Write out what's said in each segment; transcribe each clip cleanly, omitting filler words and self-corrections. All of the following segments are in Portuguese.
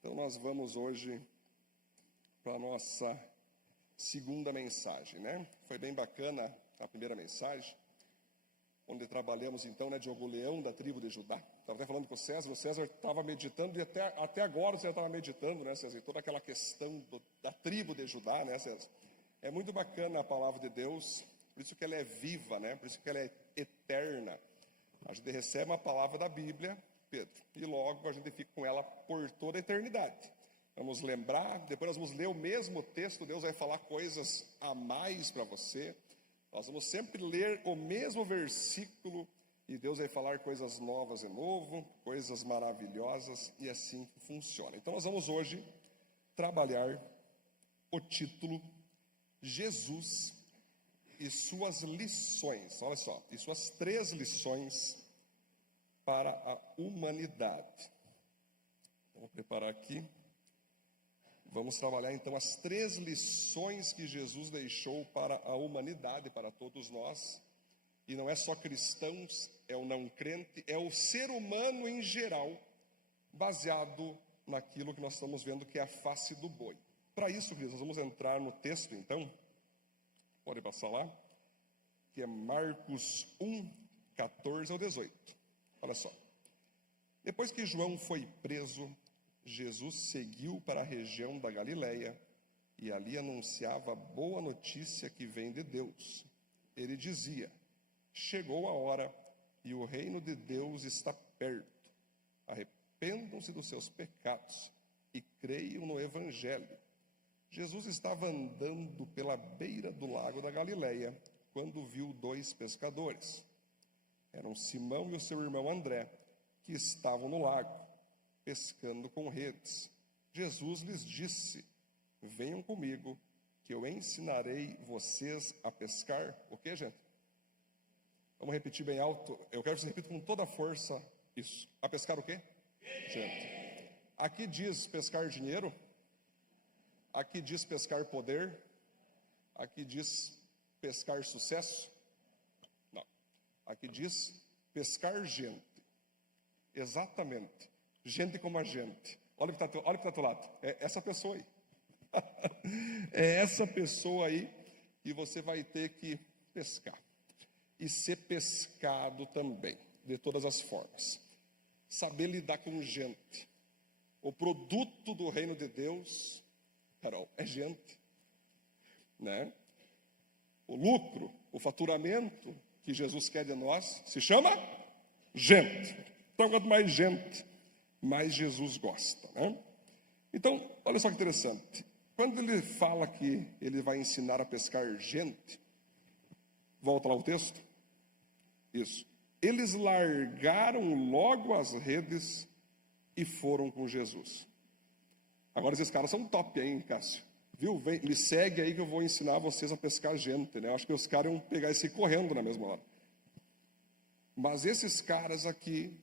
Então nós vamos hoje para a nossa segunda mensagem, né? Foi bem bacana a primeira mensagem, onde trabalhamos então, Diogo, o leão da tribo de Judá. Estava até falando com o César estava meditando, e até agora o César estava meditando, né, César? Toda aquela questão da tribo de Judá, né, César? É muito bacana a palavra de Deus, por isso que ela é viva, né? Por isso que ela é eterna. A gente recebe uma palavra da Bíblia, Pedro, e logo a gente fica com ela por toda a eternidade. Vamos lembrar, depois nós vamos ler o mesmo texto, Deus vai falar coisas a mais para você. Nós vamos sempre ler o mesmo versículo e Deus vai falar coisas novas de novo, coisas maravilhosas, e assim funciona. Então nós vamos hoje trabalhar o título Jesus e suas lições, olha só, e suas 3 lições para a humanidade. Vou preparar aqui. Vamos trabalhar então as 3 lições que Jesus deixou para a humanidade, para todos nós. E não é só cristãos, é o não crente, é o ser humano em geral, baseado naquilo que nós estamos vendo que é a face do boi. Para isso, queridos, nós vamos entrar no texto então, pode passar lá, que é Marcos 1, 14 ao 18. Olha só. Depois que João foi preso, Jesus seguiu para a região da Galileia e ali anunciava a boa notícia que vem de Deus. Ele dizia: chegou a hora e o reino de Deus está perto. Arrependam-se dos seus pecados e creiam no Evangelho. Jesus estava andando pela beira do lago da Galileia quando viu 2 pescadores. Eram Simão e o seu irmão André, que estavam no lago, pescando com redes. Jesus lhes disse: venham comigo, que eu ensinarei vocês a pescar. O que, gente? Vamos repetir bem alto. Eu quero que você repita com toda a força isso. A pescar o quê? Gente. Aqui diz pescar dinheiro. Aqui diz pescar poder. Aqui diz pescar sucesso. Não. Aqui diz pescar gente. Exatamente. Gente como a gente. Olha o que está do teu lado. É essa pessoa aí. É essa pessoa aí que você vai ter que pescar. E ser pescado também, de todas as formas. Saber lidar com gente. O produto do reino de Deus, Carol, é gente. Né? O lucro, o faturamento que Jesus quer de nós, se chama gente. Então, quanto mais gente, mais Jesus gosta, né? Então, olha só que interessante. Quando ele fala que ele vai ensinar a pescar gente, volta lá o texto. Isso. Eles largaram logo as redes e foram com Jesus. Agora, esses caras são top, hein, Cássio? Viu? Me segue aí que eu vou ensinar vocês a pescar gente, né? Eu acho que os caras iam pegar esse correndo na mesma hora. Mas esses caras aqui,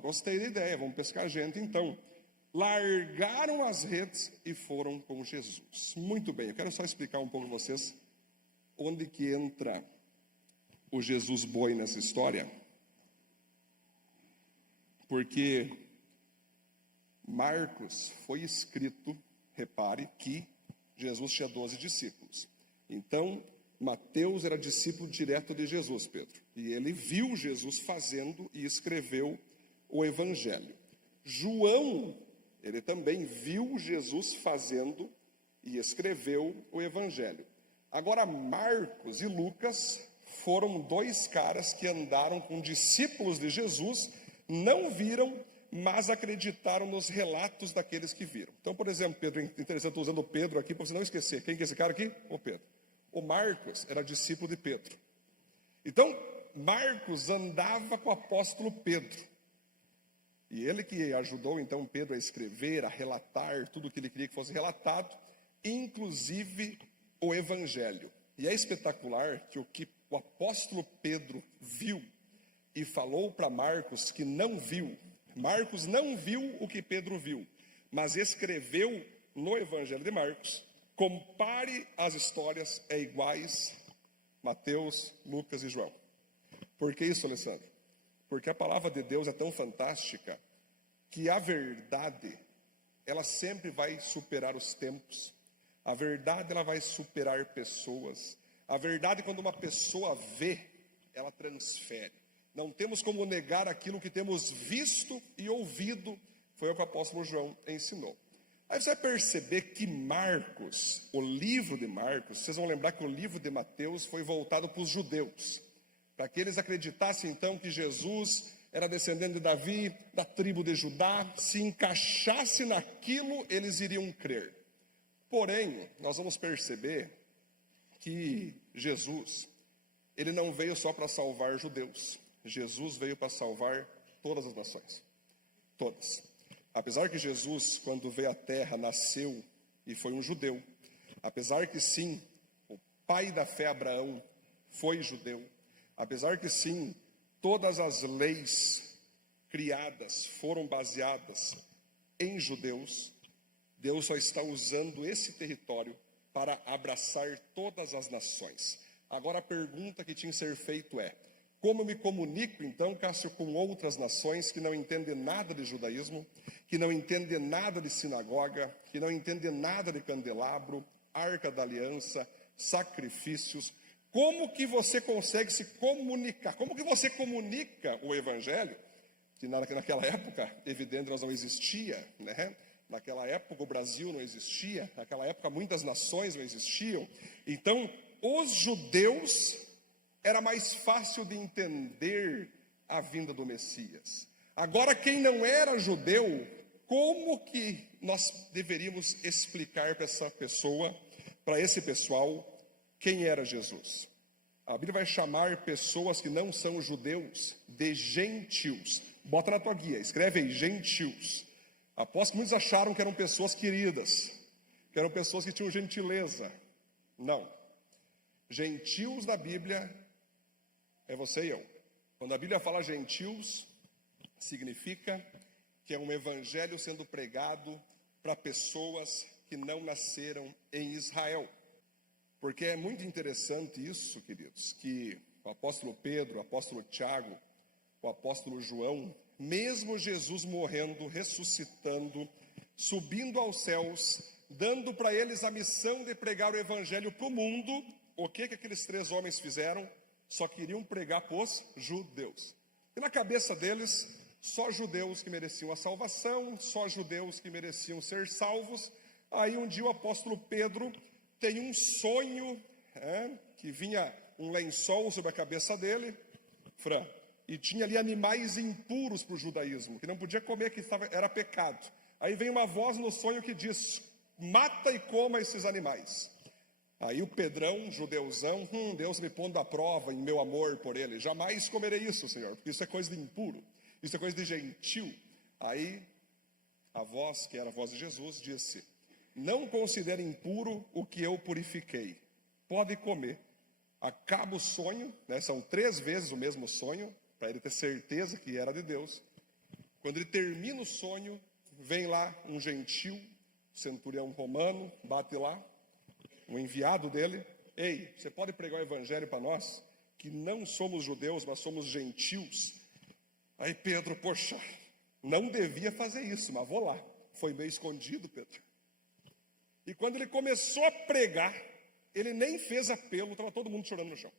gostei da ideia, vamos pescar gente então. Largaram as redes e foram com Jesus. Muito bem, eu quero só explicar um pouco para vocês onde que entra o Jesus boi nessa história. Porque Marcos foi escrito, repare, que Jesus tinha 12 discípulos. Então, Mateus era discípulo direto de Jesus, Pedro. E ele viu Jesus fazendo e escreveu o Evangelho. João, ele também viu Jesus fazendo e escreveu o Evangelho. Agora, Marcos e Lucas foram 2 caras que andaram com discípulos de Jesus, não viram, mas acreditaram nos relatos daqueles que viram. Então, por exemplo, Pedro, interessante, estou usando o Pedro aqui para você não esquecer. Quem que é esse cara aqui? O Pedro. O Marcos era discípulo de Pedro. Então, Marcos andava com o apóstolo Pedro. E ele que ajudou, então, Pedro a escrever, a relatar tudo o que ele queria que fosse relatado, inclusive o Evangelho. E é espetacular que o apóstolo Pedro viu e falou para Marcos que não viu. Marcos não viu o que Pedro viu, mas escreveu no Evangelho de Marcos. Compare as histórias, é iguais Mateus, Lucas e João. Por que isso, Alessandro? Porque a palavra de Deus é tão fantástica que a verdade ela sempre vai superar os tempos. A verdade, ela vai superar pessoas. A verdade, quando uma pessoa vê, ela transfere. Não temos como negar aquilo que temos visto e ouvido. Foi o que o apóstolo João ensinou. Aí você vai perceber que Marcos, o livro de Marcos, vocês vão lembrar que o livro de Mateus foi voltado para os judeus, para que eles acreditassem então que Jesus era descendente de Davi, da tribo de Judá. Se encaixasse naquilo, eles iriam crer. Porém, nós vamos perceber que Jesus, ele não veio só para salvar judeus. Jesus veio para salvar todas as nações. Todas. Apesar que Jesus, quando veio à terra, nasceu e foi um judeu. Apesar que sim, o pai da fé Abraão foi judeu. Apesar que sim, todas as leis criadas foram baseadas em judeus, Deus só está usando esse território para abraçar todas as nações. Agora a pergunta que tinha que ser feita é: como eu me comunico então, Cássio, com outras nações que não entendem nada de judaísmo, que não entendem nada de sinagoga, que não entendem nada de candelabro, arca da aliança, sacrifícios? Como que você consegue se comunicar? Como que você comunica o evangelho? Que naquela época, evidente, nós não existia, né? Naquela época o Brasil não existia, naquela época muitas nações não existiam. Então, os judeus era mais fácil de entender a vinda do Messias. Agora, quem não era judeu, como que nós deveríamos explicar para essa pessoa, para esse pessoal, quem era Jesus? A Bíblia vai chamar pessoas que não são judeus de gentios. Bota na tua guia, escreve aí, gentios. Aposto que muitos acharam que eram pessoas queridas, que eram pessoas que tinham gentileza. Não. Gentios na Bíblia é você e eu. Quando a Bíblia fala gentios, significa que é um evangelho sendo pregado para pessoas que não nasceram em Israel. Porque é muito interessante isso, queridos, que o apóstolo Pedro, o apóstolo Tiago, o apóstolo João, mesmo Jesus morrendo, ressuscitando, subindo aos céus, dando para eles a missão de pregar o evangelho para o mundo, o que aqueles três homens fizeram? Só queriam pregar para os judeus. E na cabeça deles, só judeus que mereciam a salvação, só judeus que mereciam ser salvos. Aí um dia o apóstolo Pedro tem um sonho, que vinha um lençol sobre a cabeça dele, Fran, e tinha ali animais impuros para o judaísmo, que não podia comer, que era pecado. Aí vem uma voz no sonho que diz: mata e coma esses animais. Aí o Pedrão, judeuzão, Deus me pondo à prova em meu amor por ele. Jamais comerei isso, Senhor, porque isso é coisa de impuro, isso é coisa de gentil. Aí a voz, que era a voz de Jesus, disse: não considere impuro o que eu purifiquei. Pode comer. Acaba o sonho, né? São 3 vezes o mesmo sonho, para ele ter certeza que era de Deus. Quando ele termina o sonho, vem lá um gentil, centurião romano, bate lá, um enviado dele: ei, você pode pregar o evangelho para nós, que não somos judeus, mas somos gentios? Aí Pedro, poxa, não devia fazer isso, mas vou lá. Foi meio escondido, Pedro. E quando ele começou a pregar, ele nem fez apelo, estava todo mundo chorando no chão.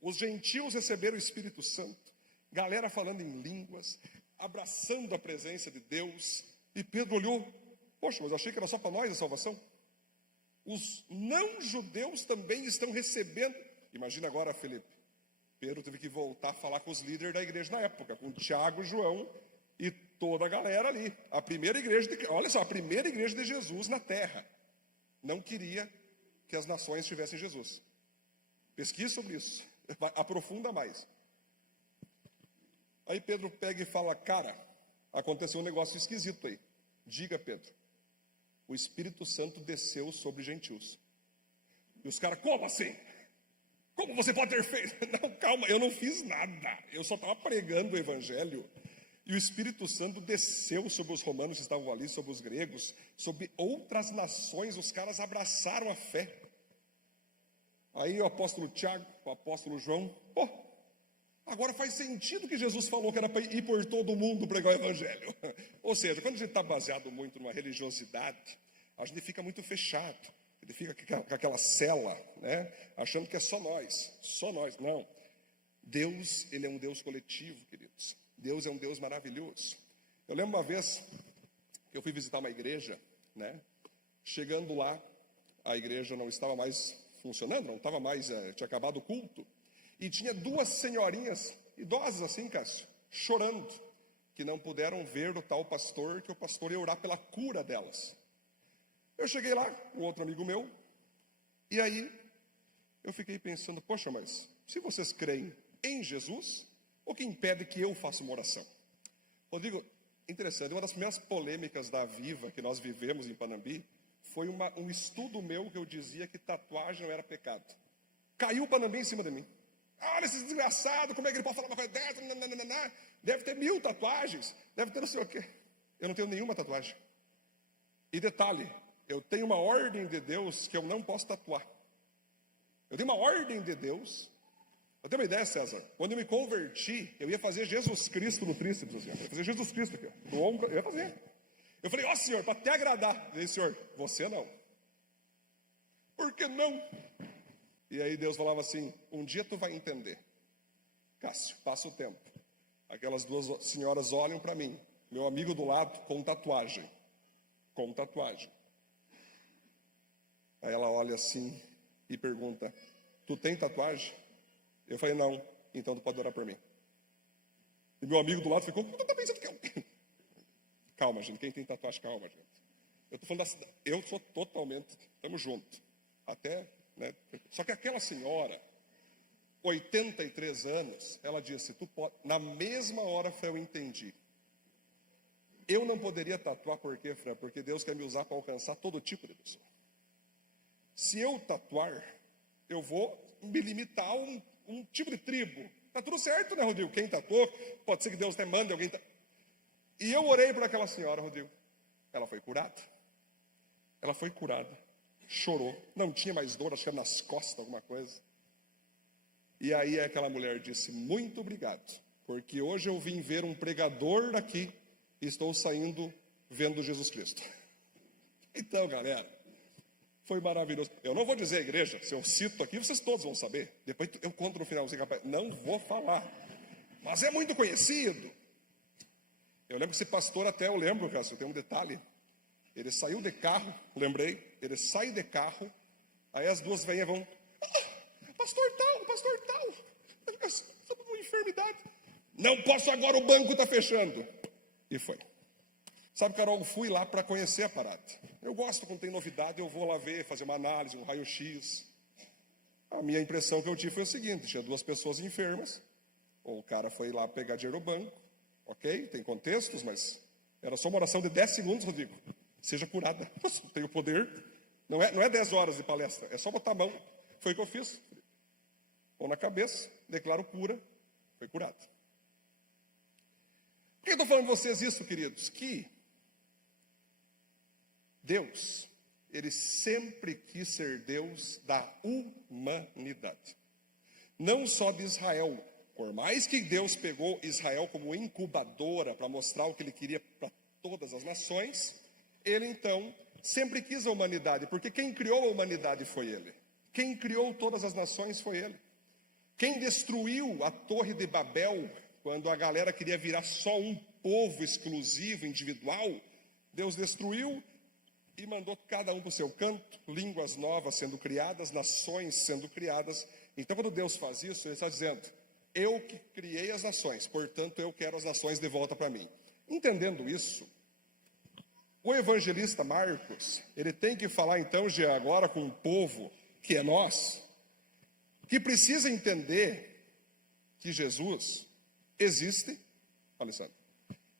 Os gentios receberam o Espírito Santo, galera falando em línguas, abraçando a presença de Deus. E Pedro olhou: poxa, mas eu achei que era só para nós a salvação. Os não-judeus também estão recebendo. Imagina agora, Felipe, Pedro teve que voltar a falar com os líderes da igreja na época, com Tiago, João e toda a galera ali. A primeira igreja, olha só, a primeira igreja de Jesus na terra não queria que as nações tivessem Jesus. Pesquisa sobre isso, aprofunda mais. Aí Pedro pega e fala: cara, aconteceu um negócio esquisito aí. Diga, Pedro, o Espírito Santo desceu sobre gentios. E os caras: como assim? Como você pode ter feito? Não, calma, eu não fiz nada, eu só estava pregando o evangelho. E o Espírito Santo desceu sobre os romanos que estavam ali, sobre os gregos, sobre outras nações. Os caras abraçaram a fé. Aí o apóstolo Tiago, o apóstolo João: pô, Agora faz sentido que Jesus falou que era para ir por todo mundo pregar o evangelho. Ou seja, quando a gente está baseado muito numa religiosidade, a gente fica muito fechado. Ele fica com aquela cela, né? Achando que é só nós. Só nós. Não. Deus, ele é um Deus coletivo, queridos. Deus é um Deus maravilhoso. Eu lembro uma vez que eu fui visitar uma igreja, né? Chegando lá, a igreja não estava mais funcionando, não estava mais, tinha acabado o culto. E tinha duas senhorinhas, idosas assim, Cássio, chorando, que não puderam ver o tal pastor, que o pastor ia orar pela cura delas. Eu cheguei lá, um outro amigo meu, e aí eu fiquei pensando, poxa, mas se vocês creem em Jesus, o que impede que eu faça uma oração? Rodrigo, interessante, uma das primeiras polêmicas da Viva que nós vivemos em Panambi, foi um estudo meu que eu dizia que tatuagem não era pecado. Caiu o Panambi em cima de mim. Olha esse desgraçado, como é que ele pode falar uma coisa dessa? Deve ter 1000 tatuagens, deve ter não sei o quê. Eu não tenho nenhuma tatuagem. E detalhe, eu tenho uma ordem de Deus que eu não posso tatuar. Eu tenho uma ordem de Deus. Eu tenho uma ideia, César. Quando eu me converti, eu ia fazer Jesus Cristo no tríceps. Assim, eu ia fazer Jesus Cristo aqui, no ombro, eu ia fazer. Eu falei, ó Senhor, para te agradar. Eu disse, Senhor, você não. Por que não? E aí Deus falava assim, um dia tu vai entender. Cássio, passa o tempo. Aquelas duas senhoras olham para mim, meu amigo do lado, com tatuagem. Com tatuagem. Aí ela olha assim e pergunta, tu tem tatuagem? Eu falei, não, então tu pode orar por mim. E meu amigo do lado ficou, tu tá pensando que é? Calma, gente, quem tem tatuagem, calma, gente. Eu tô falando eu sou totalmente, estamos juntos. Até, né? Só que aquela senhora, 83 anos, ela disse, tu pode, na mesma hora, eu entendi. Eu não poderia tatuar, por quê, Fran? Porque Deus quer me usar para alcançar todo tipo de pessoa. Se eu tatuar, eu vou me limitar a um tipo de tribo. Tá tudo certo, né, Rodrigo? Quem tatuou, pode ser que Deus até mande alguém. E eu orei por aquela senhora, Rodrigo. Ela foi curada. Ela foi curada. Chorou. Não tinha mais dor, acho que era nas costas, alguma coisa. E aí aquela mulher disse, muito obrigado. Porque hoje eu vim ver um pregador daqui e estou saindo vendo Jesus Cristo. Então, galera, foi maravilhoso. Eu não vou dizer a igreja, se eu cito aqui, vocês todos vão saber. Depois eu conto no finalzinho, rapaz. Não vou falar. Mas é muito conhecido. Eu lembro que esse pastor até, eu lembro, Cássio, tem um detalhe. Ele saiu de carro, lembrei, ele sai de carro, aí as duas velhinhas vão, pastor tal, sobre uma enfermidade. Não posso agora, o banco está fechando. E foi. Sabe, Carol, eu fui lá para conhecer a parada. Eu gosto, quando tem novidade, eu vou lá ver, fazer uma análise, um raio-x. A minha impressão que eu tive foi o seguinte, tinha duas pessoas enfermas, o cara foi lá pegar dinheiro no banco, ok, tem contextos, mas era só uma oração de 10 segundos, Rodrigo. Seja curada. Nossa, tem o poder. Não é 10 horas de palestra, é só botar a mão. Foi o que eu fiz. Mão na cabeça, declaro cura, foi curado. Por que eu estou falando para vocês isso, queridos? Que Deus, Ele sempre quis ser Deus da humanidade. Não só de Israel. Por mais que Deus pegou Israel como incubadora para mostrar o que Ele queria para todas as nações, Ele então sempre quis a humanidade, porque quem criou a humanidade foi Ele. Quem criou todas as nações foi Ele. Quem destruiu a Torre de Babel, quando a galera queria virar só um povo exclusivo, individual, Deus destruiu e mandou cada um para o seu canto, línguas novas sendo criadas, nações sendo criadas. Então, quando Deus faz isso, Ele está dizendo, eu que criei as nações, portanto, eu quero as nações de volta para mim. Entendendo isso, o evangelista Marcos, ele tem que falar então já agora com o povo, que é nós, que precisa entender que Jesus existe, Alessandro,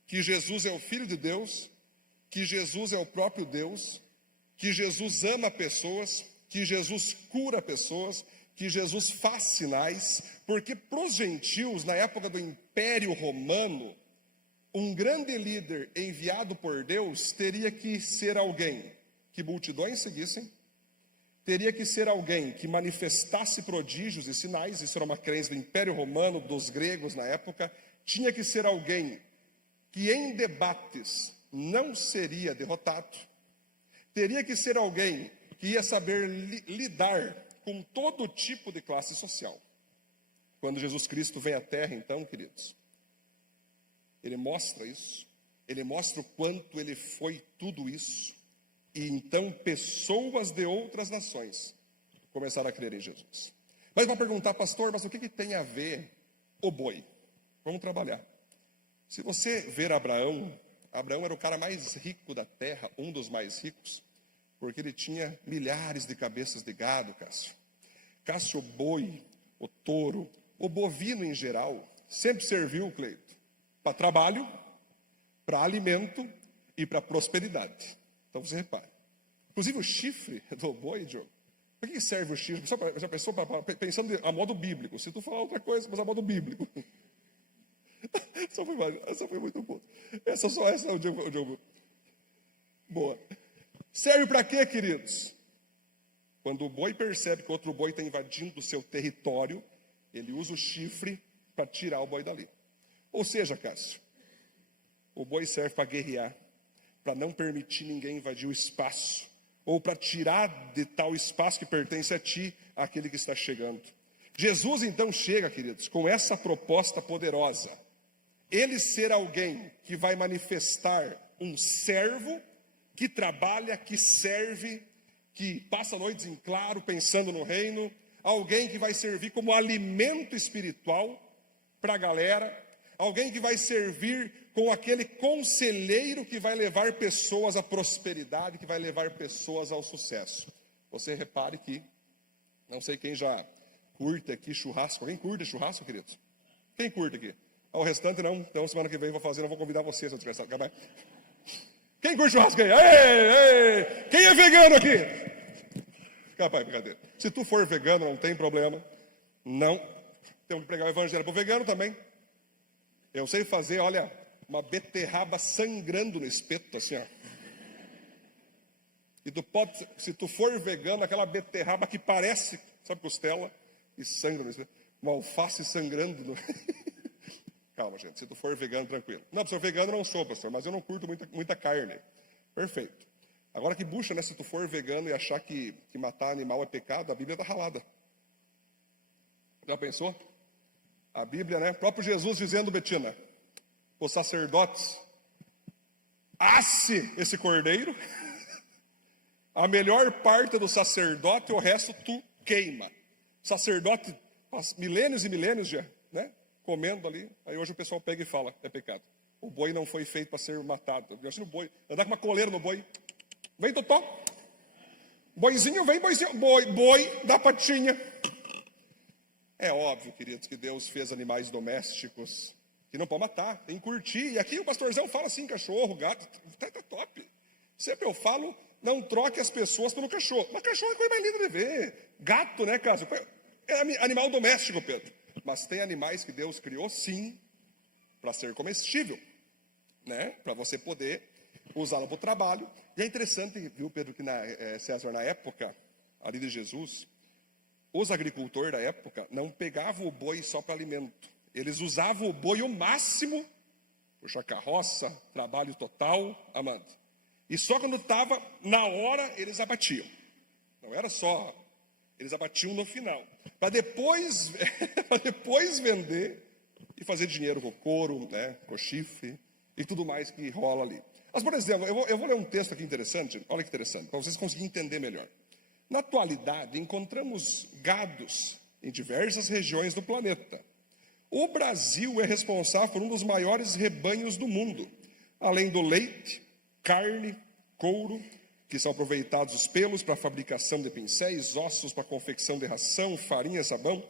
que Jesus é o Filho de Deus, que Jesus é o próprio Deus, que Jesus ama pessoas, que Jesus cura pessoas, que Jesus faz sinais, porque para os gentios, na época do Império Romano, um grande líder enviado por Deus teria que ser alguém que multidões seguissem, teria que ser alguém que manifestasse prodígios e sinais, isso era uma crença do Império Romano, dos gregos na época. Tinha que ser alguém que em debates não seria derrotado. Teria que ser alguém que ia saber lidar com todo tipo de classe social. Quando Jesus Cristo vem à Terra, então, queridos, ele mostra isso, ele mostra o quanto ele foi tudo isso, e então pessoas de outras nações começaram a crer em Jesus. Mas vai perguntar, pastor, mas o que tem a ver o boi? Vamos trabalhar. Se você ver Abraão era o cara mais rico da terra, um dos mais ricos, porque ele tinha milhares de cabeças de gado, Cássio. Cássio, o boi, o touro, o bovino em geral, sempre serviu, Cleito, para trabalho, para alimento e para prosperidade. Então você repara. Inclusive o chifre do boi, Diogo, para que serve o chifre? Já pensou, pensando a modo bíblico, se tu falar outra coisa, mas a modo bíblico. Essa foi muito boa. Essa, o Diogo. Boa. Serve para quê, queridos? Quando o boi percebe que outro boi está invadindo o seu território, ele usa o chifre para tirar o boi dali. Ou seja, Cássio, o boi serve para guerrear, para não permitir ninguém invadir o espaço, ou para tirar de tal espaço que pertence a ti, aquele que está chegando. Jesus então chega, queridos, com essa proposta poderosa. Ele ser alguém que vai manifestar um servo que trabalha, que serve, que passa noites em claro pensando no reino, alguém que vai servir como alimento espiritual para a galera, alguém que vai servir com aquele conselheiro que vai levar pessoas à prosperidade, que vai levar pessoas ao sucesso. Você repare que, não sei quem já curte aqui churrasco, quem curte churrasco, queridos? Quem curte aqui? O restante não, então semana que vem eu vou fazer, eu vou convidar vocês, se eu tiver acabar. Quem curte churrasco aí? Ei! Quem é vegano aqui? Capaz, brincadeira. Se tu for vegano, não tem problema. Não. Temos que pregar o evangelho para o vegano também. Eu sei fazer, olha, uma beterraba sangrando no espeto, assim, ó. E tu pode, se tu for vegano, aquela beterraba que parece, sabe, costela, e sangra no espeto. Uma alface sangrando no... Calma, gente, se tu for vegano, tranquilo. Não, pastor, vegano não sou, pastor, mas eu não curto muita carne. Perfeito. Agora que bucha, né, se tu for vegano e achar que matar animal é pecado, a Bíblia está ralada. Já pensou? A Bíblia, né, próprio Jesus dizendo, Betina, os sacerdotes, asse esse cordeiro, a melhor parte do sacerdote, o resto tu queima. O sacerdote, milênios e milênios já, né? Comendo ali, aí hoje o pessoal pega e fala, é pecado. O boi não foi feito para ser matado. Eu acho no boi, andar com uma coleira no boi. Vem, Totó. Boizinho, vem, boizinho. Boi, dá patinha. É óbvio, queridos, que Deus fez animais domésticos que não pode matar, tem que curtir. E aqui o pastorzão fala assim, cachorro, gato, tá top. Sempre eu falo, não troque as pessoas pelo cachorro. Mas cachorro é a coisa mais linda de ver. Gato, né, Cássio? É animal doméstico, Pedro. Mas tem animais que Deus criou, sim, para ser comestível, né? Para você poder usá-lo para o trabalho. E é interessante, viu, Pedro, que César, na época ali de Jesus, os agricultores da época não pegavam o boi só para alimento. Eles usavam o boi o máximo, puxa carroça, trabalho total, amando. E só quando estava na hora, eles abatiam. Não era só... Eles abatiam no final, para depois vender e fazer dinheiro com o couro, né, com o chifre e tudo mais que rola ali. Mas, por exemplo, eu vou ler um texto aqui interessante, olha que interessante, para vocês conseguirem entender melhor. Na atualidade, encontramos gados em diversas regiões do planeta. O Brasil é responsável por um dos maiores rebanhos do mundo, além do leite, carne, couro, que são aproveitados os pelos para a fabricação de pincéis, ossos para a confecção de ração, farinha, sabão,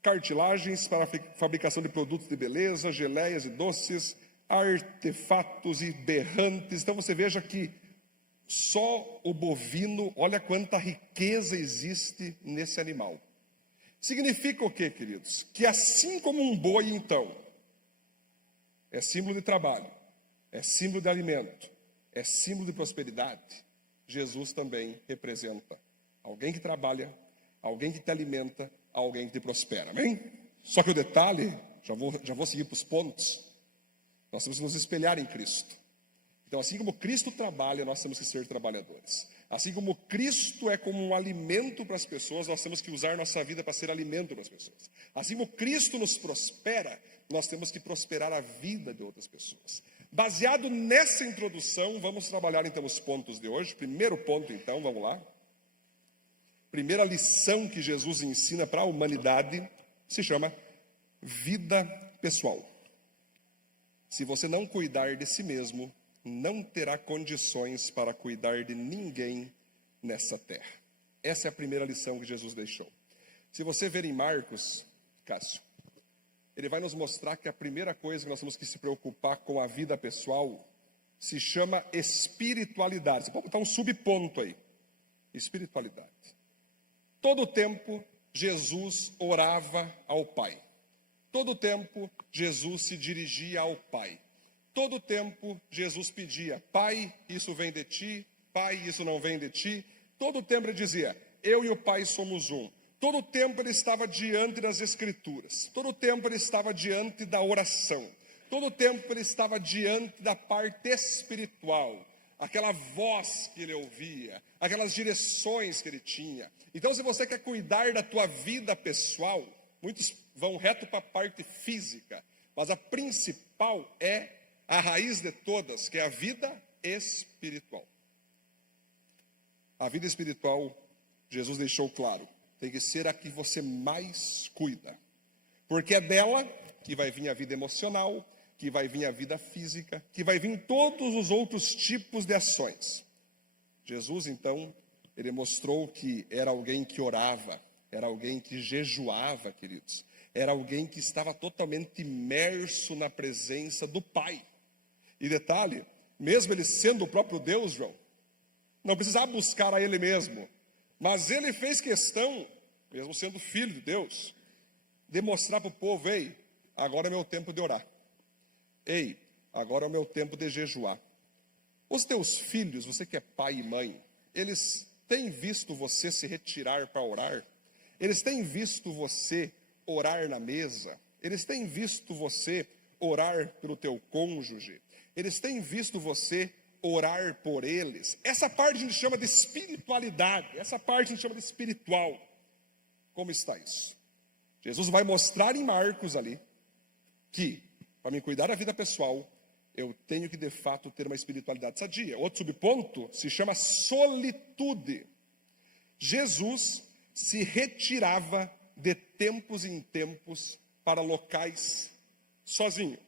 cartilagens para a fabricação de produtos de beleza, geleias e doces, artefatos e berrantes. Então você veja que só o bovino, olha quanta riqueza existe nesse animal. Significa o quê, queridos? Que assim como um boi, então, é símbolo de trabalho, é símbolo de alimento, é símbolo de prosperidade, Jesus também representa alguém que trabalha, alguém que te alimenta, alguém que te prospera. Amém? Só que o detalhe, já vou seguir para os pontos, nós temos que nos espelhar em Cristo. Então, assim como Cristo trabalha, nós temos que ser trabalhadores. Assim como Cristo é como um alimento para as pessoas, nós temos que usar nossa vida para ser alimento para as pessoas. Assim como Cristo nos prospera, nós temos que prosperar a vida de outras pessoas. Baseado nessa introdução, vamos trabalhar então os pontos de hoje. Primeiro ponto então, vamos lá. Primeira lição que Jesus ensina para a humanidade se chama vida pessoal. Se você não cuidar de si mesmo, não terá condições para cuidar de ninguém nessa terra. Essa é a primeira lição que Jesus deixou. Se você ver em Marcos, Cássio, ele vai nos mostrar que a primeira coisa que nós temos que se preocupar com a vida pessoal se chama espiritualidade. Você pode botar um subponto aí. Espiritualidade. Todo o tempo, Jesus orava ao Pai. Todo o tempo, Jesus se dirigia ao Pai. Todo o tempo, Jesus pedia, Pai, isso vem de Ti, Pai, isso não vem de Ti. Todo o tempo ele dizia, eu e o Pai somos um. Todo o tempo ele estava diante das Escrituras. Todo o tempo ele estava diante da oração. Todo o tempo ele estava diante da parte espiritual. Aquela voz que ele ouvia, aquelas direções que ele tinha. Então, se você quer cuidar da tua vida pessoal, muitos vão reto para a parte física, mas a principal é a raiz de todas, que é a vida espiritual. A vida espiritual, Jesus deixou claro, tem que ser a que você mais cuida. Porque é dela que vai vir a vida emocional, que vai vir a vida física, que vai vir todos os outros tipos de ações. Jesus, então, ele mostrou que era alguém que orava, era alguém que jejuava, queridos. Era alguém que estava totalmente imerso na presença do Pai. E detalhe, mesmo ele sendo o próprio Deus, João, não precisava buscar a ele mesmo. Mas ele fez questão, mesmo sendo filho de Deus, de mostrar para o povo, ei, agora é meu tempo de orar. Ei, agora é o meu tempo de jejuar. Os teus filhos, você que é pai e mãe, eles têm visto você se retirar para orar? Eles têm visto você orar na mesa? Eles têm visto você orar pelo teu cônjuge? Eles têm visto você orar por eles? Essa parte a gente chama de espiritualidade, essa parte a gente chama de espiritual. Como está isso? Jesus vai mostrar em Marcos ali, que para me cuidar da vida pessoal, eu tenho que de fato ter uma espiritualidade sadia. Outro subponto se chama solitude. Jesus se retirava de tempos em tempos para locais sozinho.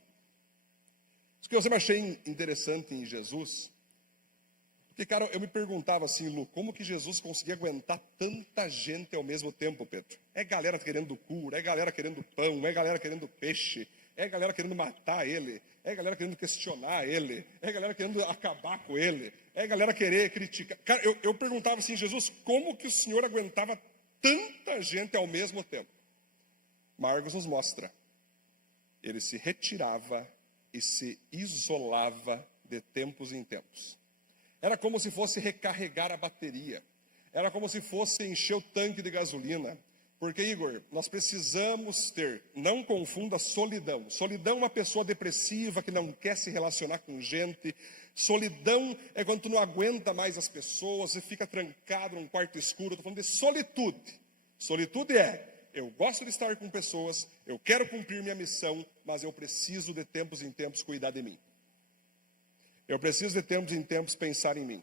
Isso que eu sempre achei interessante em Jesus, porque, cara, eu me perguntava assim, Lu, como que Jesus conseguia aguentar tanta gente ao mesmo tempo, Pedro? É galera querendo cura, é galera querendo pão, é galera querendo peixe, é galera querendo matar ele, é galera querendo questionar ele, é galera querendo acabar com ele, é galera querer criticar. Cara, eu perguntava assim, Jesus, como que o Senhor aguentava tanta gente ao mesmo tempo? Marcos nos mostra. Ele se retirava e se isolava de tempos em tempos. Era como se fosse recarregar a bateria. Era como se fosse encher o tanque de gasolina. Porque, Igor, nós precisamos ter, não confunda solidão. Solidão é uma pessoa depressiva que não quer se relacionar com gente. Solidão é quando tu não aguenta mais as pessoas, você fica trancado num quarto escuro. Estou falando de solitude. Solitude é, eu gosto de estar com pessoas, eu quero cumprir minha missão, mas eu preciso de tempos em tempos cuidar de mim. Eu preciso de tempos em tempos pensar em mim.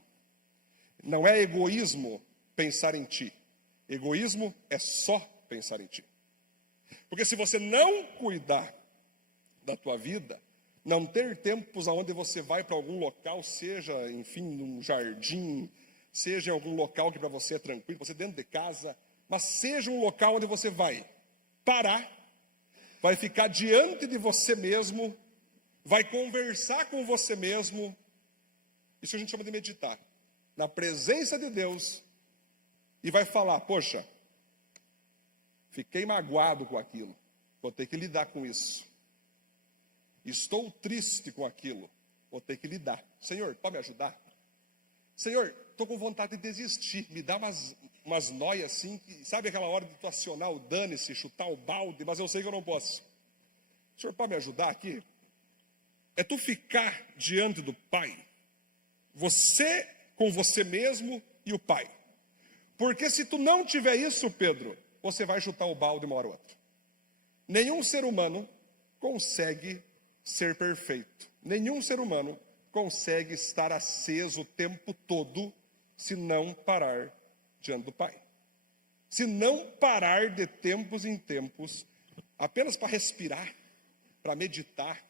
Não é egoísmo pensar em ti. Egoísmo é só pensar em ti. Porque se você não cuidar da tua vida, não ter tempos onde você vai para algum local, seja, enfim, num jardim, seja em algum local que para você é tranquilo, você dentro de casa, mas seja um local onde você vai parar, vai ficar diante de você mesmo, vai conversar com você mesmo. Isso a gente chama de meditar. Na presença de Deus. E vai falar, poxa, fiquei magoado com aquilo. Vou ter que lidar com isso. Estou triste com aquilo. Vou ter que lidar. Senhor, pode me ajudar? Senhor, estou com vontade de desistir. Me dá umas noias assim, sabe aquela hora de tu acionar o dane-se, chutar o balde, mas eu sei que eu não posso. O senhor pode me ajudar aqui? É tu ficar diante do Pai, você com você mesmo e o Pai. Porque se tu não tiver isso, Pedro, você vai chutar o balde uma hora ou outra. Nenhum ser humano consegue ser perfeito. Nenhum ser humano consegue estar aceso o tempo todo se não parar diante do Pai. Se não parar de tempos em tempos, apenas para respirar, para meditar,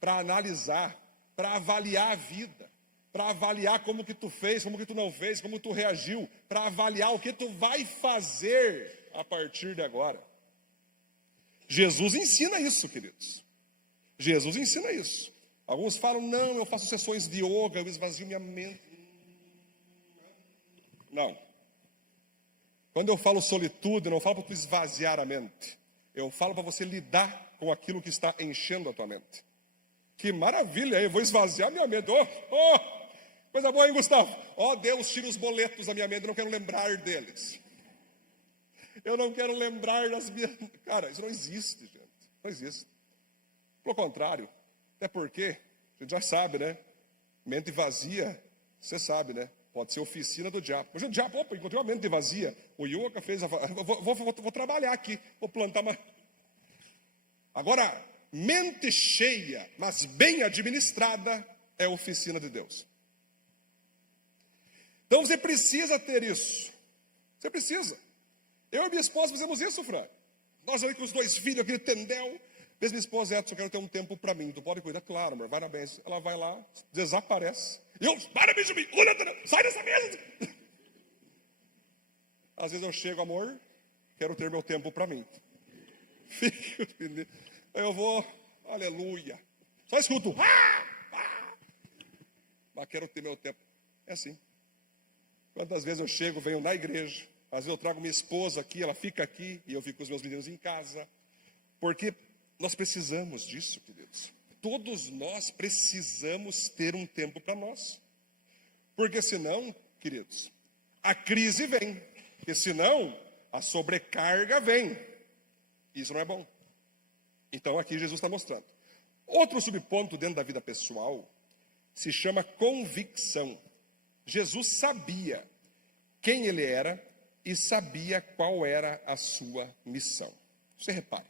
para analisar, para avaliar a vida, para avaliar como que tu fez, como que tu não fez, como tu reagiu, para avaliar o que tu vai fazer a partir de agora. Jesus ensina isso, queridos. Jesus ensina isso. Alguns falam, não, eu faço sessões de yoga, eu esvazio minha mente. Não. Quando eu falo solitude, eu não falo para tu esvaziar a mente. Eu falo para você lidar com aquilo que está enchendo a tua mente. Que maravilha, eu vou esvaziar minha mente. Coisa boa, hein, Gustavo? Deus, tira os boletos da minha mente, eu não quero lembrar deles. Eu não quero lembrar das minhas... Cara, isso não existe, gente. Não existe. Pelo contrário, até porque, a gente já sabe, né? Mente vazia, você sabe, né? Pode ser oficina do diabo. Mas o diabo, encontrei uma mente vazia. O yoga fez vou trabalhar aqui, vou plantar uma... Agora, mente cheia, mas bem administrada, é a oficina de Deus. Então você precisa ter isso. Você precisa. Eu e minha esposa fizemos isso, Fran. Nós ali com os 2 filhos, aquele tendel. Diz minha esposa, Edson, eu quero ter um tempo para mim. Tu pode cuidar? Claro, amor, vai na bênção. Ela vai lá, desaparece. E eu, para, bicho, sai dessa mesa. Às vezes eu chego, amor, quero ter meu tempo para mim. Eu vou, aleluia. Só escuto. Mas quero ter meu tempo. É assim. Quantas vezes eu chego, venho na igreja. Às vezes eu trago minha esposa aqui, ela fica aqui. E eu fico com os meus meninos em casa. Porque nós precisamos disso, queridos. Todos nós precisamos ter um tempo para nós. Porque senão, queridos, a crise vem. Porque senão, a sobrecarga vem. Isso não é bom. Então aqui Jesus está mostrando. Outro subponto dentro da vida pessoal se chama convicção. Jesus sabia quem ele era e sabia qual era a sua missão. Você repare.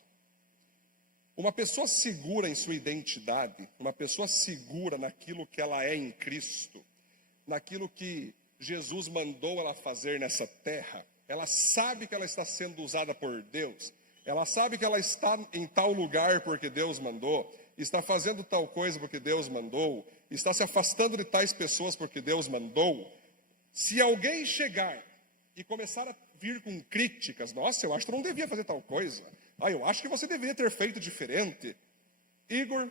Uma pessoa segura em sua identidade, uma pessoa segura naquilo que ela é em Cristo, naquilo que Jesus mandou ela fazer nessa terra, ela sabe que ela está sendo usada por Deus, ela sabe que ela está em tal lugar porque Deus mandou, está fazendo tal coisa porque Deus mandou, está se afastando de tais pessoas porque Deus mandou. Se alguém chegar e começar a vir com críticas, nossa, eu acho que eu não devia fazer tal coisa, eu acho que você deveria ter feito diferente. Igor,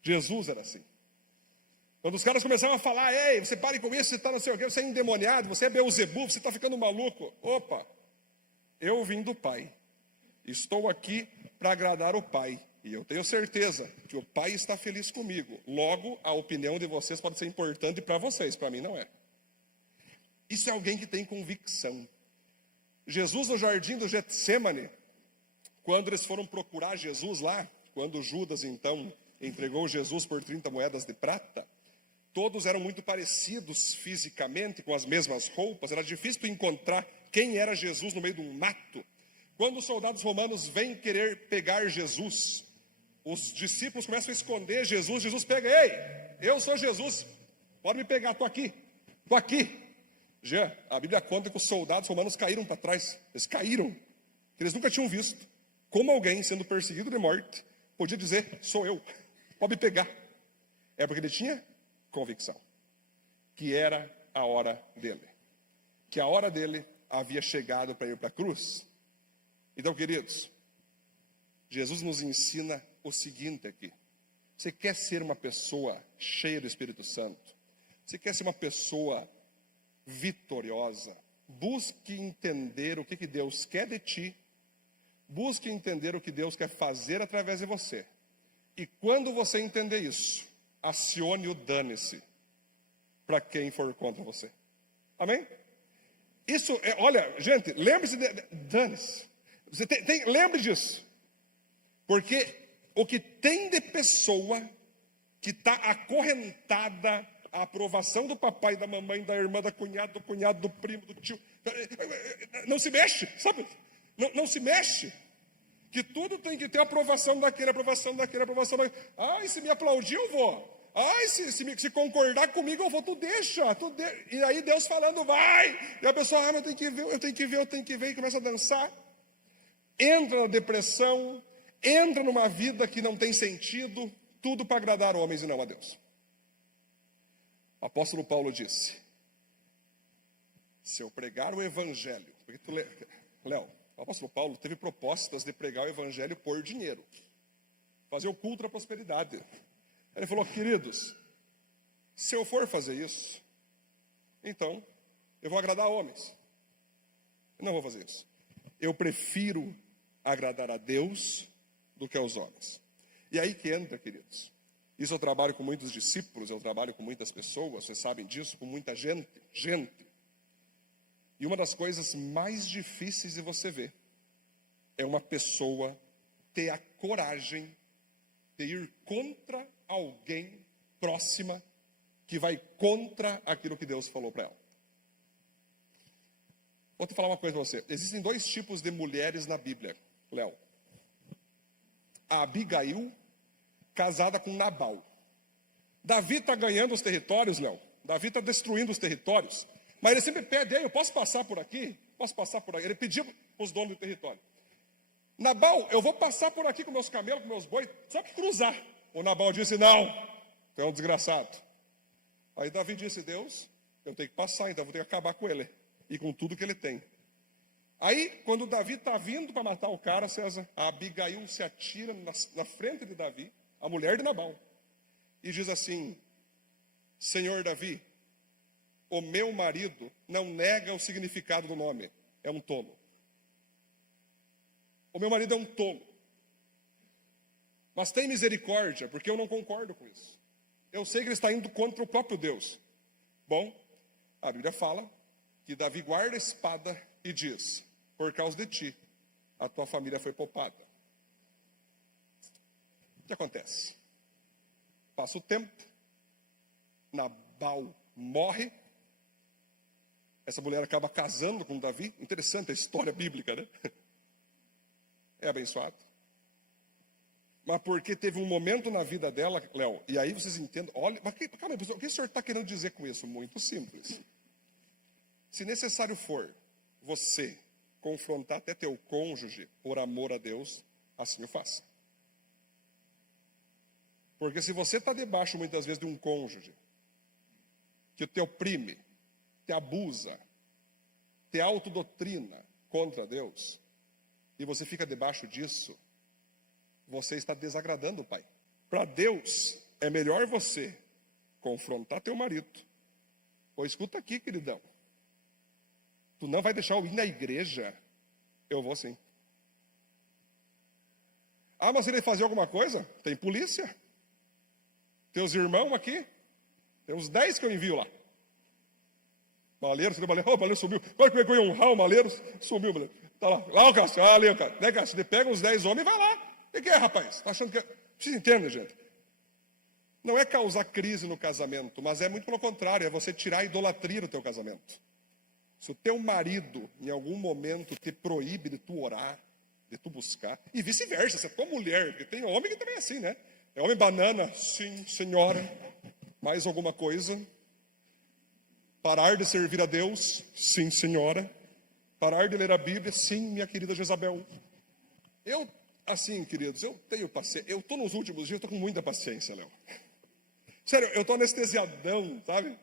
Jesus era assim. Quando os caras começavam a falar, ei, você pare com isso, você está não sei o quê, você é endemoniado, você é Beelzebub, você está ficando maluco. Opa, eu vim do Pai. Estou aqui para agradar o Pai. E eu tenho certeza que o Pai está feliz comigo. Logo, a opinião de vocês pode ser importante para vocês, para mim não é. Isso é alguém que tem convicção. Jesus no jardim do Getsêmani, quando eles foram procurar Jesus lá, quando Judas então entregou Jesus por 30 moedas de prata, todos eram muito parecidos fisicamente, com as mesmas roupas, era difícil tu encontrar quem era Jesus no meio de um mato. Quando os soldados romanos vêm querer pegar Jesus, os discípulos começam a esconder Jesus, Jesus pega, ei, eu sou Jesus, pode me pegar, estou aqui. Já, a Bíblia conta que os soldados romanos caíram para trás, eles caíram, que eles nunca tinham visto. Como alguém sendo perseguido de morte podia dizer, sou eu, pode me pegar. É porque ele tinha convicção, que era a hora dele, que a hora dele havia chegado para ir para a cruz. Então, queridos, Jesus nos ensina o seguinte aqui. Você quer ser uma pessoa cheia do Espírito Santo? Você quer ser uma pessoa vitoriosa? Busque entender o que Deus quer de ti. Busque entender o que Deus quer fazer através de você. E quando você entender isso, acione o dane-se para quem for contra você. Amém? Isso é, olha, gente, lembre-se, dane-se. Você lembre disso. Porque o que tem de pessoa que está acorrentada à aprovação do papai, da mamãe, da irmã, da cunhada, do cunhado, do primo, do tio, não se mexe, sabe? Não se mexe. Que tudo tem que ter aprovação daquele, aprovação daquele, aprovação daquele. Ai, se me aplaudir, eu vou. Ai, se concordar comigo, eu vou. Tu deixa. E aí Deus falando, vai. E a pessoa, mas eu tenho que ver, eu tenho que ver, eu tenho que ver. E começa a dançar. Entra na depressão. Entra numa vida que não tem sentido. Tudo para agradar homens e não a Deus. O apóstolo Paulo disse, se eu pregar o evangelho, porque Léo, o apóstolo Paulo teve propostas de pregar o evangelho por dinheiro, fazer o culto da prosperidade. Ele falou, queridos, se eu for fazer isso, então eu vou agradar homens. Eu não vou fazer isso. Eu prefiro agradar a Deus do que aos homens. E aí que entra, queridos. Isso eu trabalho com muitos discípulos, eu trabalho com muitas pessoas, vocês sabem disso, com muita gente. E uma das coisas mais difíceis de você ver é uma pessoa ter a coragem de ir contra alguém próxima que vai contra aquilo que Deus falou para ela. Vou te falar uma coisa para você. Existem dois tipos de mulheres na Bíblia, Léo. A Abigail, casada com Nabal. Davi está ganhando os territórios, Léo. Davi está destruindo os territórios. Mas ele sempre pede, eu posso passar por aqui? Posso passar por aqui? Ele pediu para os donos do território. Nabal, eu vou passar por aqui com meus camelos, com meus bois, só que cruzar. O Nabal disse, não, tu é um desgraçado. Aí Davi disse, Deus, eu tenho que passar, então vou ter que acabar com ele. E com tudo que ele tem. Aí, quando Davi está vindo para matar o cara, César, a Abigail se atira na frente de Davi, a mulher de Nabal, e diz assim, Senhor Davi, o meu marido não nega o significado do nome, é um tolo. O meu marido é um tolo. Mas tem misericórdia, porque eu não concordo com isso. Eu sei que ele está indo contra o próprio Deus. Bom, a Bíblia fala que Davi guarda a espada e diz, por causa de ti, a tua família foi poupada. O que acontece? Passa o tempo, Nabal morre, essa mulher acaba casando com Davi. Interessante a história bíblica, né? É abençoado. Mas porque teve um momento na vida dela, Léo, e aí vocês entendem, olha, mas calma aí, o que o senhor está querendo dizer com isso? Muito simples. Se necessário for você confrontar até teu cônjuge por amor a Deus, assim o faça. Porque se você está debaixo muitas vezes de um cônjuge que te oprime, te abusa, te autodoutrina contra Deus, e você fica debaixo disso, você está desagradando o Pai. Para Deus, é melhor você confrontar teu marido. Ou escuta aqui, queridão. Tu não vai deixar eu ir na igreja? Eu vou sim. Ah, mas se ele fazer alguma coisa, tem polícia. Teus irmãos aqui, tem uns 10 que eu envio lá. Malheiro, o Malheiro sumiu. Olha como é que eu ia honrar o Malheiro? Sumiu, Malheiro. Tá lá o Cássio, ali o cara. Né, Cássio? Ele pega uns 10 homens e vai lá. O que é, rapaz? Tá achando que é... Vocês entendem, gente? Não é causar crise no casamento, mas é muito pelo contrário, é você tirar a idolatria do teu casamento. Se o teu marido, em algum momento, te proíbe de tu orar, de tu buscar, e vice-versa, se a tua mulher, porque tem homem que também é assim, né? É homem banana, sim, senhora. Mais alguma coisa? Parar de servir a Deus? Sim, senhora. Parar de ler a Bíblia? Sim, minha querida Jezabel. Eu, assim, queridos, eu tenho paciência. Eu estou nos últimos dias, estou com muita paciência, Léo. Sério, eu estou anestesiadão, sabe?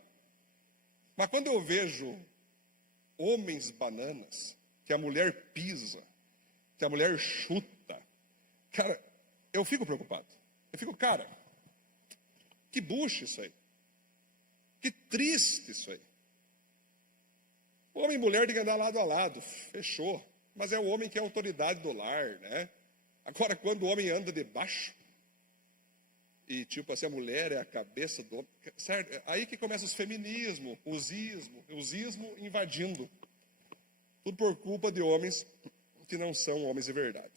Mas quando eu vejo homens bananas, que a mulher pisa, que a mulher chuta, cara, eu fico preocupado. Eu fico, cara, que bucha isso aí. Que triste isso aí. Homem e mulher tem que andar lado a lado, fechou. Mas é o homem que é a autoridade do lar, né? Agora, quando o homem anda debaixo, e tipo assim, a mulher é a cabeça do homem, certo? Aí que começa os feminismos, o ismo invadindo. Tudo por culpa de homens que não são homens de verdade.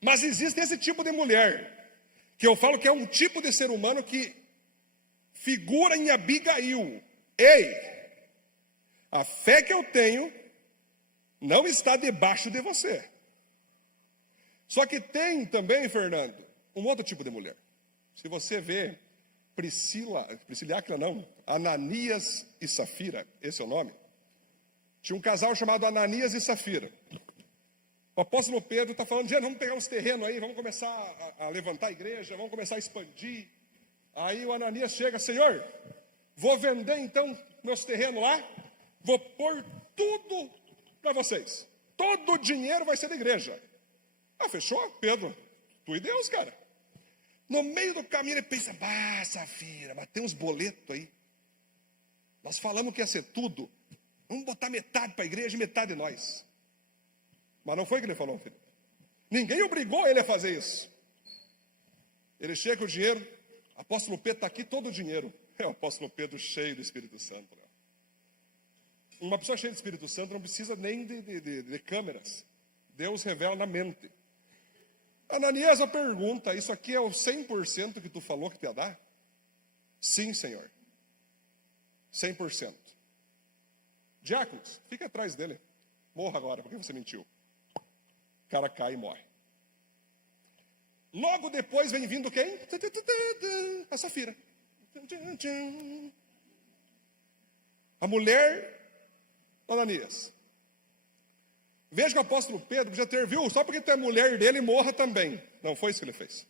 Mas existe esse tipo de mulher, que eu falo que é um tipo de ser humano que figura em Abigail. Ei, a fé que eu tenho não está debaixo de você. Só que tem também, Fernando, um outro tipo de mulher. Se você vê Priscila e Áquila não, Ananias e Safira, esse é o nome. Tinha um casal chamado Ananias e Safira. O apóstolo Pedro está falando, gente, vamos pegar uns terrenos aí, vamos começar a levantar a igreja, vamos começar a expandir. Aí o Ananias chega, Senhor, vou vender então meus terrenos lá, vou pôr tudo para vocês. Todo o dinheiro vai ser da igreja. Ah, fechou? Pedro, tu e Deus, cara. No meio do caminho ele pensa, Safira, mas tem uns boletos aí. Nós falamos que ia ser tudo. Vamos botar metade para a igreja e metade de nós. Mas não foi o que ele falou, filho. Ninguém obrigou ele a fazer isso. Ele chega com o dinheiro, apóstolo Pedro está aqui, todo o dinheiro. É o apóstolo Pedro cheio do Espírito Santo. Né? Uma pessoa cheia do Espírito Santo não precisa nem de câmeras. Deus revela na mente. Ananias pergunta, isso aqui é o 100% que tu falou que te ia dar? Sim, Senhor. 100%. Diáconos, fica atrás dele. Morra agora, porque você mentiu. O cara cai e morre. Logo depois vem vindo quem? A Safira. A mulher do Ananias. Veja que o apóstolo Pedro podia ter, viu? Só porque tu é mulher dele, morra também. Não foi isso que ele fez.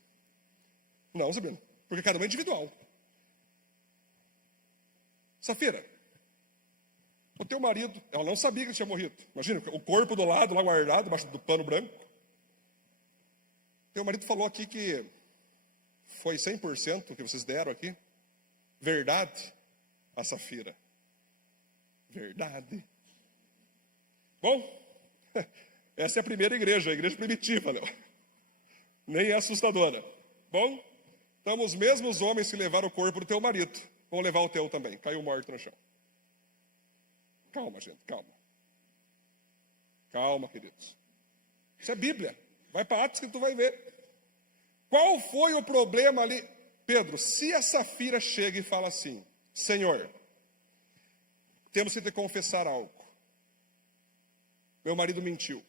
Não, Sabino. Porque cada um é individual. Safira, o teu marido, ela não sabia que ele tinha morrido. Imagina, o corpo do lado, lá guardado, debaixo do pano branco. Teu marido falou aqui que foi 100% que vocês deram aqui. Verdade, a Safira. Verdade. Bom, essa é a primeira igreja, a igreja primitiva, Léo. Nem é assustadora. Bom, então os mesmos homens que levaram o corpo do teu marido vão levar o teu também. Caiu morto no chão. Calma, gente, calma. Calma, queridos. Isso é Bíblia. Vai para Atos que tu vai ver. Qual foi o problema ali? Pedro, se a Safira chega e fala assim, Senhor, temos que te confessar algo. Meu marido mentiu.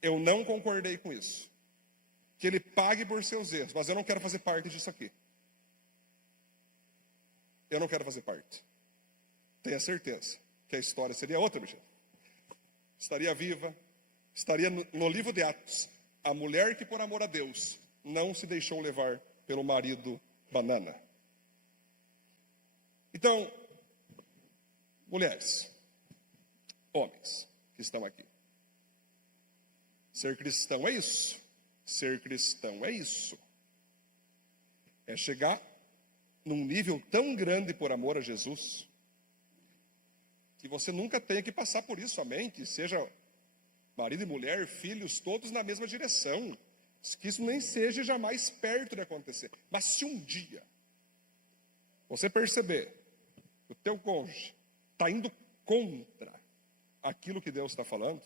Eu não concordei com isso. Que ele pague por seus erros, mas eu não quero fazer parte disso aqui. Eu não quero fazer parte. Tenha certeza que a história seria outra, bicho. Estaria viva, estaria no livro de Atos. A mulher que por amor a Deus não se deixou levar pelo marido banana. Então, mulheres, homens que estão aqui. Ser cristão é isso. Ser cristão é isso. É chegar num nível tão grande por amor a Jesus, que você nunca tenha que passar por isso, amém? Que seja marido e mulher, filhos, todos na mesma direção. Que isso nem seja jamais perto de acontecer. Mas se um dia você perceber que o teu cônjuge está indo contra aquilo que Deus está falando,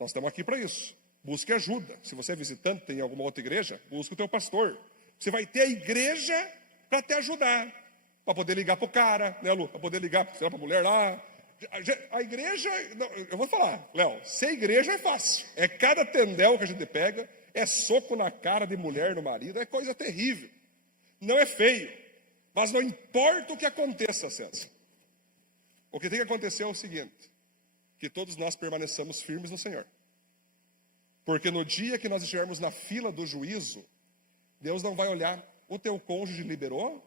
nós estamos aqui para isso. Busque ajuda. Se você é visitante, tem alguma outra igreja, busque o teu pastor. Você vai ter a igreja para te ajudar. Para poder ligar para o cara, né, Lu? Para poder ligar para a mulher lá. A igreja, eu vou falar, Léo, ser igreja é fácil. É cada tendel que a gente pega, é soco na cara de mulher no marido, é coisa terrível. Não é feio. Mas não importa o que aconteça, César. O que tem que acontecer é o seguinte, que todos nós permaneçamos firmes no Senhor. Porque no dia que nós estivermos na fila do juízo, Deus não vai olhar, o teu cônjuge liberou?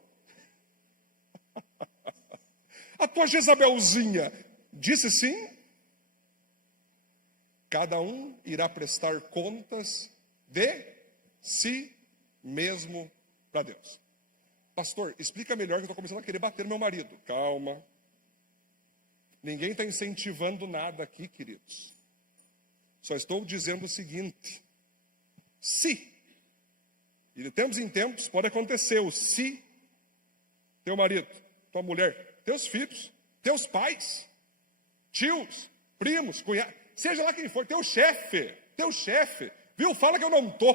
A tua Jezabelzinha disse sim? Cada um irá prestar contas de si mesmo para Deus. Pastor, explica melhor que eu estou começando a querer bater no meu marido. Calma. Ninguém está incentivando nada aqui, queridos. Só estou dizendo o seguinte. Se, e de tempos em tempos pode acontecer o se, teu marido, tua mulher, teus filhos, teus pais, tios, primos, cunhados, seja lá quem for, teu chefe, viu? Fala que eu não tô.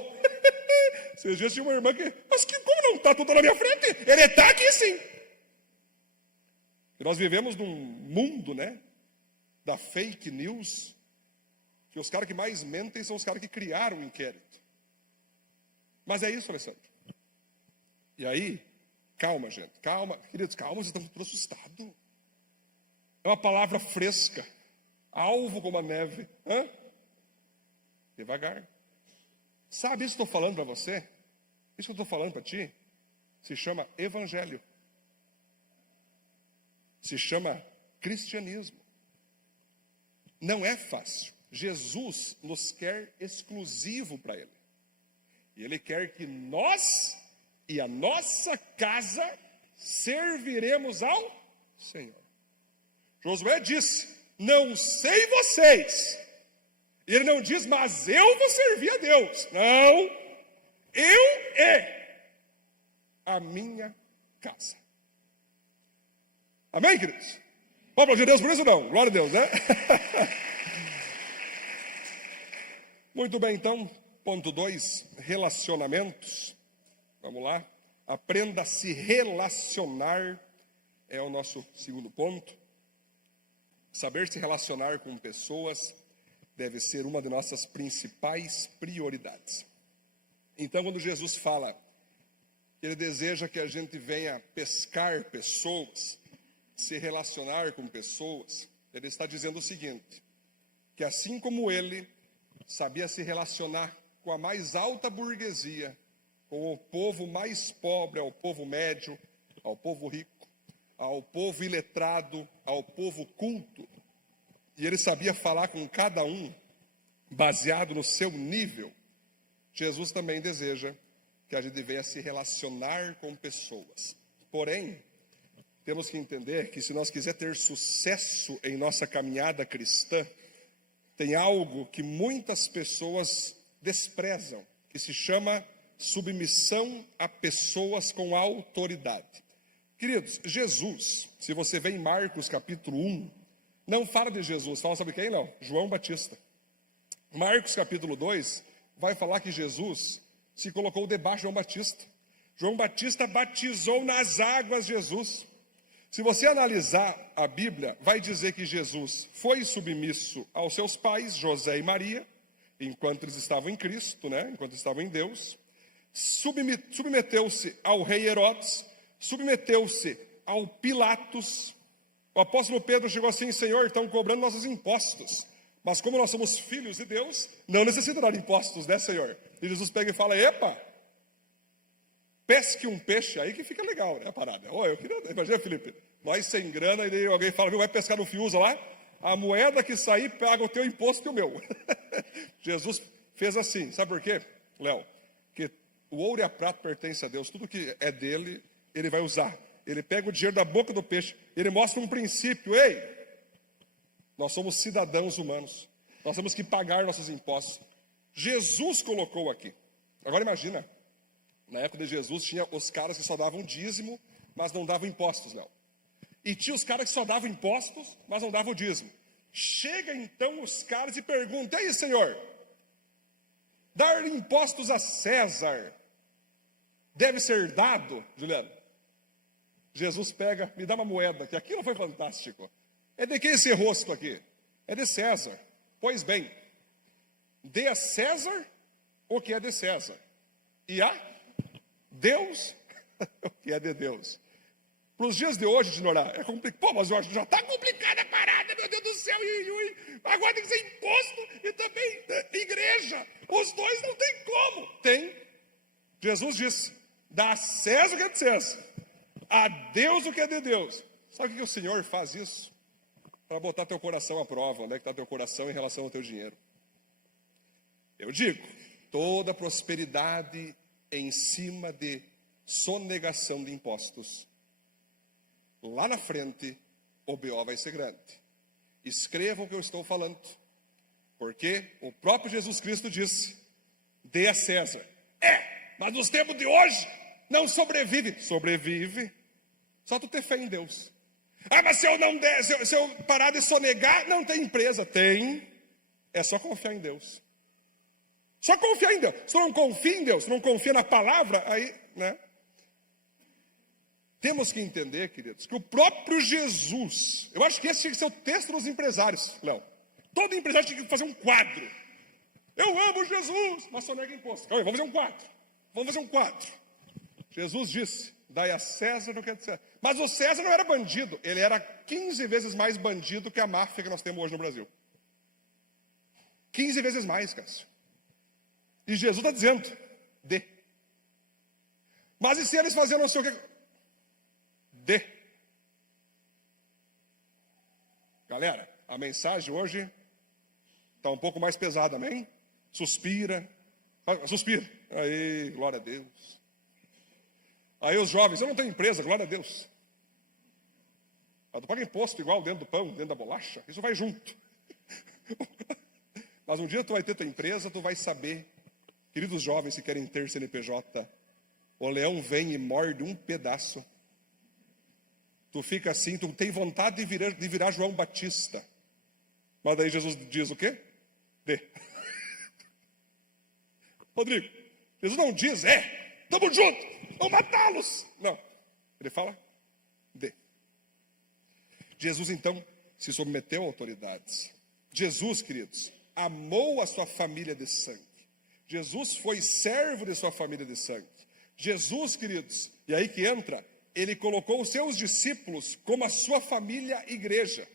Esses dias tinha uma irmã que, mas como não tá? Tu tá na minha frente? Ele tá aqui sim. E nós vivemos num mundo, né, da fake news, que os caras que mais mentem são os caras que criaram o inquérito. Mas é isso, Alessandro. E aí, calma, gente, calma. Queridos, calma, vocês estão tudo assustados. É uma palavra fresca, alvo como a neve. Devagar. Sabe isso que eu estou falando para você? Isso que eu estou falando para ti se chama evangelho. Se chama cristianismo. Não é fácil. Jesus nos quer exclusivo para Ele. E Ele quer que nós e a nossa casa serviremos ao Senhor. Josué disse, não sei vocês. Ele não diz, mas eu vou servir a Deus. Não, eu e a minha casa. Amém, queridos? Vamos aplaudir Deus por isso ou não? Glória a Deus, né? Muito bem, então, ponto 2, relacionamentos. Vamos lá. Aprenda a se relacionar, é o nosso segundo ponto. Saber se relacionar com pessoas deve ser uma de nossas principais prioridades. Então, quando Jesus fala que Ele deseja que a gente venha pescar pessoas, se relacionar com pessoas, Ele está dizendo o seguinte, que assim como Ele sabia se relacionar com a mais alta burguesia, com o povo mais pobre, ao povo médio, ao povo rico, ao povo iletrado, ao povo culto, e Ele sabia falar com cada um, baseado no seu nível, Jesus também deseja que a gente venha se relacionar com pessoas. Porém, temos que entender que se nós quisermos ter sucesso em nossa caminhada cristã, tem algo que muitas pessoas desprezam, que se chama submissão a pessoas com autoridade. Queridos, Jesus, se você vê em Marcos capítulo 1, não fala de Jesus, fala, sabe quem? Não, João Batista. Marcos capítulo 2 vai falar que Jesus se colocou debaixo de João Batista. João Batista batizou nas águas Jesus. Se você analisar a Bíblia, vai dizer que Jesus foi submisso aos seus pais, José e Maria, enquanto eles estavam em Cristo, né? Enquanto estavam em Deus. Submeteu-se ao rei Herodes, submeteu-se ao Pilatos. O apóstolo Pedro chegou assim, Senhor, estão cobrando nossos impostos. Mas como nós somos filhos de Deus, não necessita dar impostos, né, Senhor? E Jesus pega e fala, epa, pesque um peixe aí que fica legal, né, a parada. Eu queria, imagina, Felipe, nós sem grana, e daí alguém fala, viu, vai pescar no Fiuza lá, a moeda que sair paga o teu imposto e o meu. Jesus fez assim, sabe por quê, Léo? Que o ouro e a prata pertencem a Deus, tudo que é dele, ele vai usar. Ele pega o dinheiro da boca do peixe, ele mostra um princípio, ei, nós somos cidadãos humanos, nós temos que pagar nossos impostos. Jesus colocou aqui. Agora imagina, na época de Jesus tinha os caras que só davam dízimo, mas não davam impostos, Léo. E tinha os caras que só davam impostos, mas não davam dízimo. Chega então os caras e perguntam, e aí, Senhor, dar impostos a César deve ser dado, Juliano? Jesus pega, me dá uma moeda, que aquilo foi fantástico. É de quem esse rosto aqui? É de César. Pois bem, dê a César o que é de César, e a Deus o que é de Deus. Para os dias de hoje, de Norá, é complicado. Pô, mas Jorge, já está complicada a parada, meu Deus do céu. Agora tem que ser imposto e também igreja. Os dois não tem como. Tem. Jesus disse, dá a César o que é de César, a Deus o que é de Deus. Sabe o que o Senhor faz isso? Para botar teu coração à prova, onde é que está teu coração em relação ao teu dinheiro. Eu digo, toda prosperidade em cima de sonegação de impostos, lá na frente, o BO vai ser grande. Escrevam o que eu estou falando, porque o próprio Jesus Cristo disse, dê a César. Mas nos tempos de hoje, não sobrevive. Sobrevive, só tu ter fé em Deus. Ah, mas se eu não der, se eu parar de sonegar, não tem empresa. Tem. É só confiar em Deus. Só confiar em Deus. Se tu não confia em Deus, se não confia na palavra, aí, né? Temos que entender, queridos, que o próprio Jesus, eu acho que esse tinha que ser o texto dos empresários, Léo. Todo empresário tinha que fazer um quadro. Eu amo Jesus, mas só nega imposto. Calma aí, vamos fazer um quadro. Vamos fazer um quadro. Jesus disse, dai a César o que é de César. Mas o César não era bandido, ele era 15 vezes mais bandido que a máfia que nós temos hoje no Brasil. 15 vezes mais, Cássio. E Jesus está dizendo, dê. Mas e se eles faziam não sei o que? Dê. Galera, a mensagem hoje está um pouco mais pesada, amém? Suspira. Suspira. Aí, glória a Deus. Aí os jovens, eu não tenho empresa, glória a Deus. Tu paga imposto igual dentro do pão, dentro da bolacha, isso vai junto. Mas um dia tu vai ter tua empresa, tu vai saber, queridos jovens que querem ter CNPJ, o leão vem e morde um pedaço. Tu fica assim, tu tem vontade de virar João Batista. Mas daí Jesus diz o quê? Dê. Rodrigo, Jesus não diz, estamos juntos, vamos matá-los. Não, ele fala, dê. Jesus então se submeteu a autoridades. Jesus, queridos, amou a sua família de sangue. Jesus foi servo de sua família de sangue. Jesus, queridos, e aí que entra, ele colocou os seus discípulos como a sua família igreja.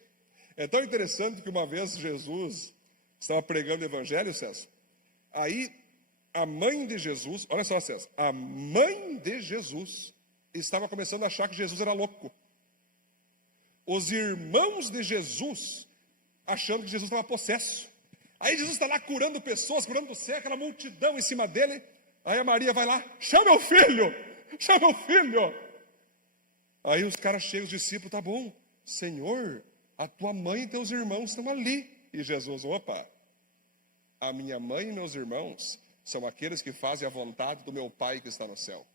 É tão interessante que uma vez Jesus estava pregando o evangelho, César. Aí a mãe de Jesus, olha só, César, a mãe de Jesus estava começando a achar que Jesus era louco. Os irmãos de Jesus achando que Jesus estava possesso. Aí Jesus está lá curando pessoas, curando o céu, aquela multidão em cima dele. Aí a Maria vai lá, chama meu filho, chama meu filho. Aí os caras cheios, os discípulos, tá bom, Senhor, a tua mãe e teus irmãos estão ali. E Jesus, opa, a minha mãe e meus irmãos são aqueles que fazem a vontade do meu Pai que está no céu.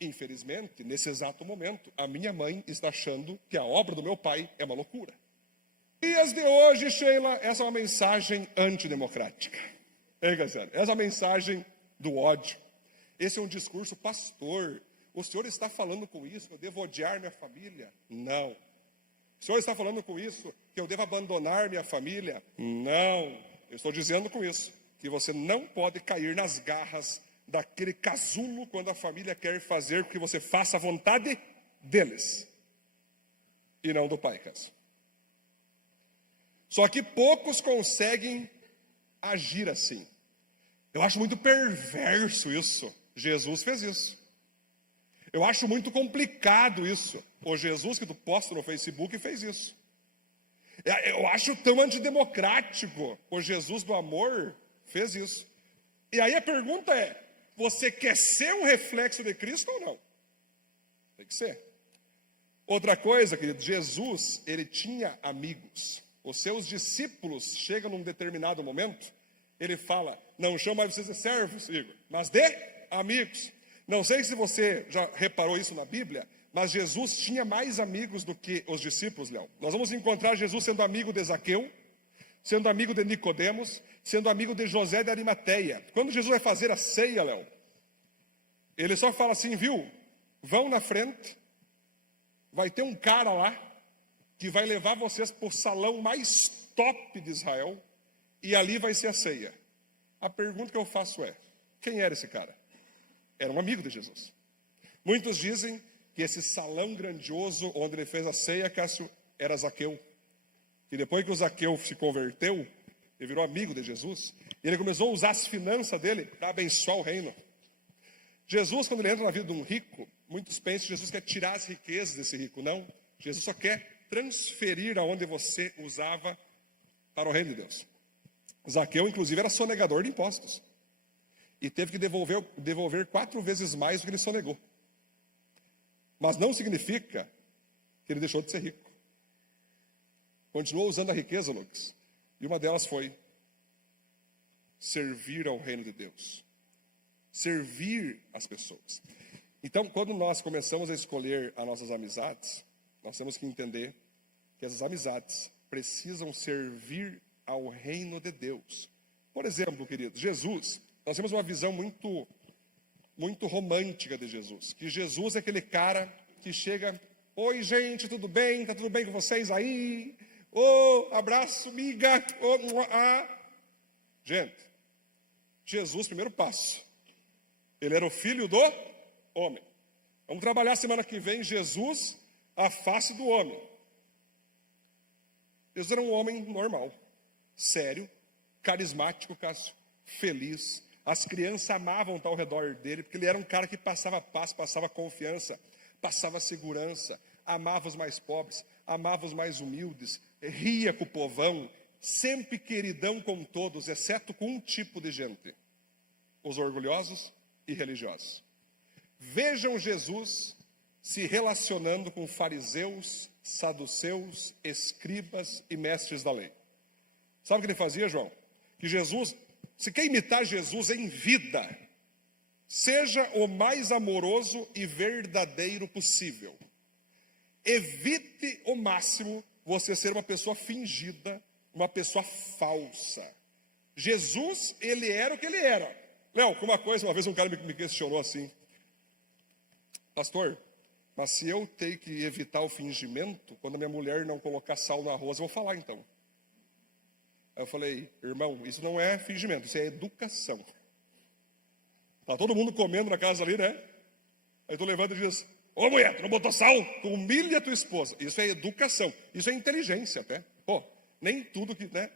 Infelizmente, nesse exato momento, a minha mãe está achando que a obra do meu Pai é uma loucura. Dias de hoje, Sheila, essa é uma mensagem antidemocrática. Essa é uma mensagem do ódio. Esse é um discurso pastor. O senhor está falando com isso que eu devo odiar minha família? Não. O senhor está falando com isso que eu devo abandonar minha família? Não. Eu estou dizendo com isso que você não pode cair nas garras daquele casulo quando a família quer fazer com que você faça a vontade deles e não do Pai, Cássio. Só que poucos conseguem agir assim. Eu acho muito perverso isso. Jesus fez isso. Eu acho muito complicado isso. O Jesus que tu posta no Facebook fez isso. Eu acho tão antidemocrático. O Jesus do amor fez isso. E aí a pergunta é, você quer ser um reflexo de Cristo ou não? Tem que ser. Outra coisa, querido, Jesus, ele tinha amigos. Os seus discípulos chegam num determinado momento, ele fala, não chama mais vocês de servos, Igor, mas de amigos. Não sei se você já reparou isso na Bíblia, mas Jesus tinha mais amigos do que os discípulos, Léo. Nós vamos encontrar Jesus sendo amigo de Zaqueu, sendo amigo de Nicodemos, sendo amigo de José de Arimateia. Quando Jesus vai fazer a ceia, Léo, ele só fala assim, viu, vão na frente, vai ter um cara lá, que vai levar vocês para o salão mais top de Israel, e ali vai ser a ceia. A pergunta que eu faço é, quem era esse cara? Era um amigo de Jesus. Muitos dizem que esse salão grandioso, onde ele fez a ceia, Cássio, era Zaqueu. E depois que o Zaqueu se converteu, ele virou amigo de Jesus, e ele começou a usar as finanças dele para abençoar o reino. Jesus, quando ele entra na vida de um rico, muitos pensam que Jesus quer tirar as riquezas desse rico. Não, Jesus só quer transferir aonde você usava para o reino de Deus. Zaqueu, inclusive, era sonegador de impostos. E teve que devolver 4 vezes mais do que ele sonegou. Mas não significa que ele deixou de ser rico. Continuou usando a riqueza, Lucas. E uma delas foi servir ao reino de Deus. Servir as pessoas. Então, quando nós começamos a escolher as nossas amizades, nós temos que entender que essas amizades precisam servir ao reino de Deus. Por exemplo, queridos, Jesus, nós temos uma visão muito romântica de Jesus, que Jesus é aquele cara que chega, oi gente, tudo bem? Tá tudo bem com vocês aí? Abraço, miga. Gente, Jesus, primeiro passo, ele era o filho do homem. Vamos trabalhar semana que vem, Jesus, a face do homem. Jesus era um homem normal, sério, carismático, feliz. As crianças amavam estar ao redor dele, porque ele era um cara que passava paz, passava confiança, passava segurança, amava os mais pobres, amava os mais humildes, ria com o povão, sempre queridão com todos, exceto com um tipo de gente, os orgulhosos e religiosos. Vejam Jesus se relacionando com fariseus, saduceus, escribas e mestres da lei. Sabe o que ele fazia, João? Que Jesus, se quer imitar Jesus em vida, seja o mais amoroso e verdadeiro possível. Evite o máximo você ser uma pessoa fingida, uma pessoa falsa. Jesus, ele era o que ele era. Léo, uma vez um cara me questionou assim, pastor, mas se eu tenho que evitar o fingimento, quando a minha mulher não colocar sal no arroz, eu vou falar então. Aí eu falei, irmão, isso não é fingimento, isso é educação. Tá todo mundo comendo na casa ali, né? Aí tu levanta e diz, ô mulher, tu não botou sal? Tu humilha a tua esposa. Isso é educação, isso é inteligência até. Nem tudo que, né?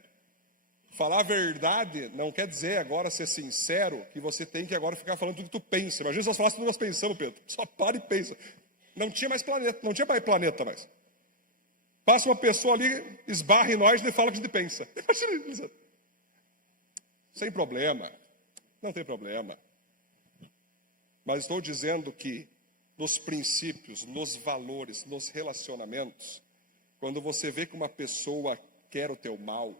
Falar a verdade não quer dizer agora ser sincero, que você tem que agora ficar falando tudo que tu pensa. Imagina se nós falássemos tudo que nós pensamos, Pedro. Só para e pensa. Não tinha mais planeta, não tinha mais planeta mais. Passa uma pessoa ali, esbarra em nós e fala o que a gente pensa. Sem problema, não tem problema. Mas estou dizendo que nos princípios, nos valores, nos relacionamentos, quando você vê que uma pessoa quer o teu mal,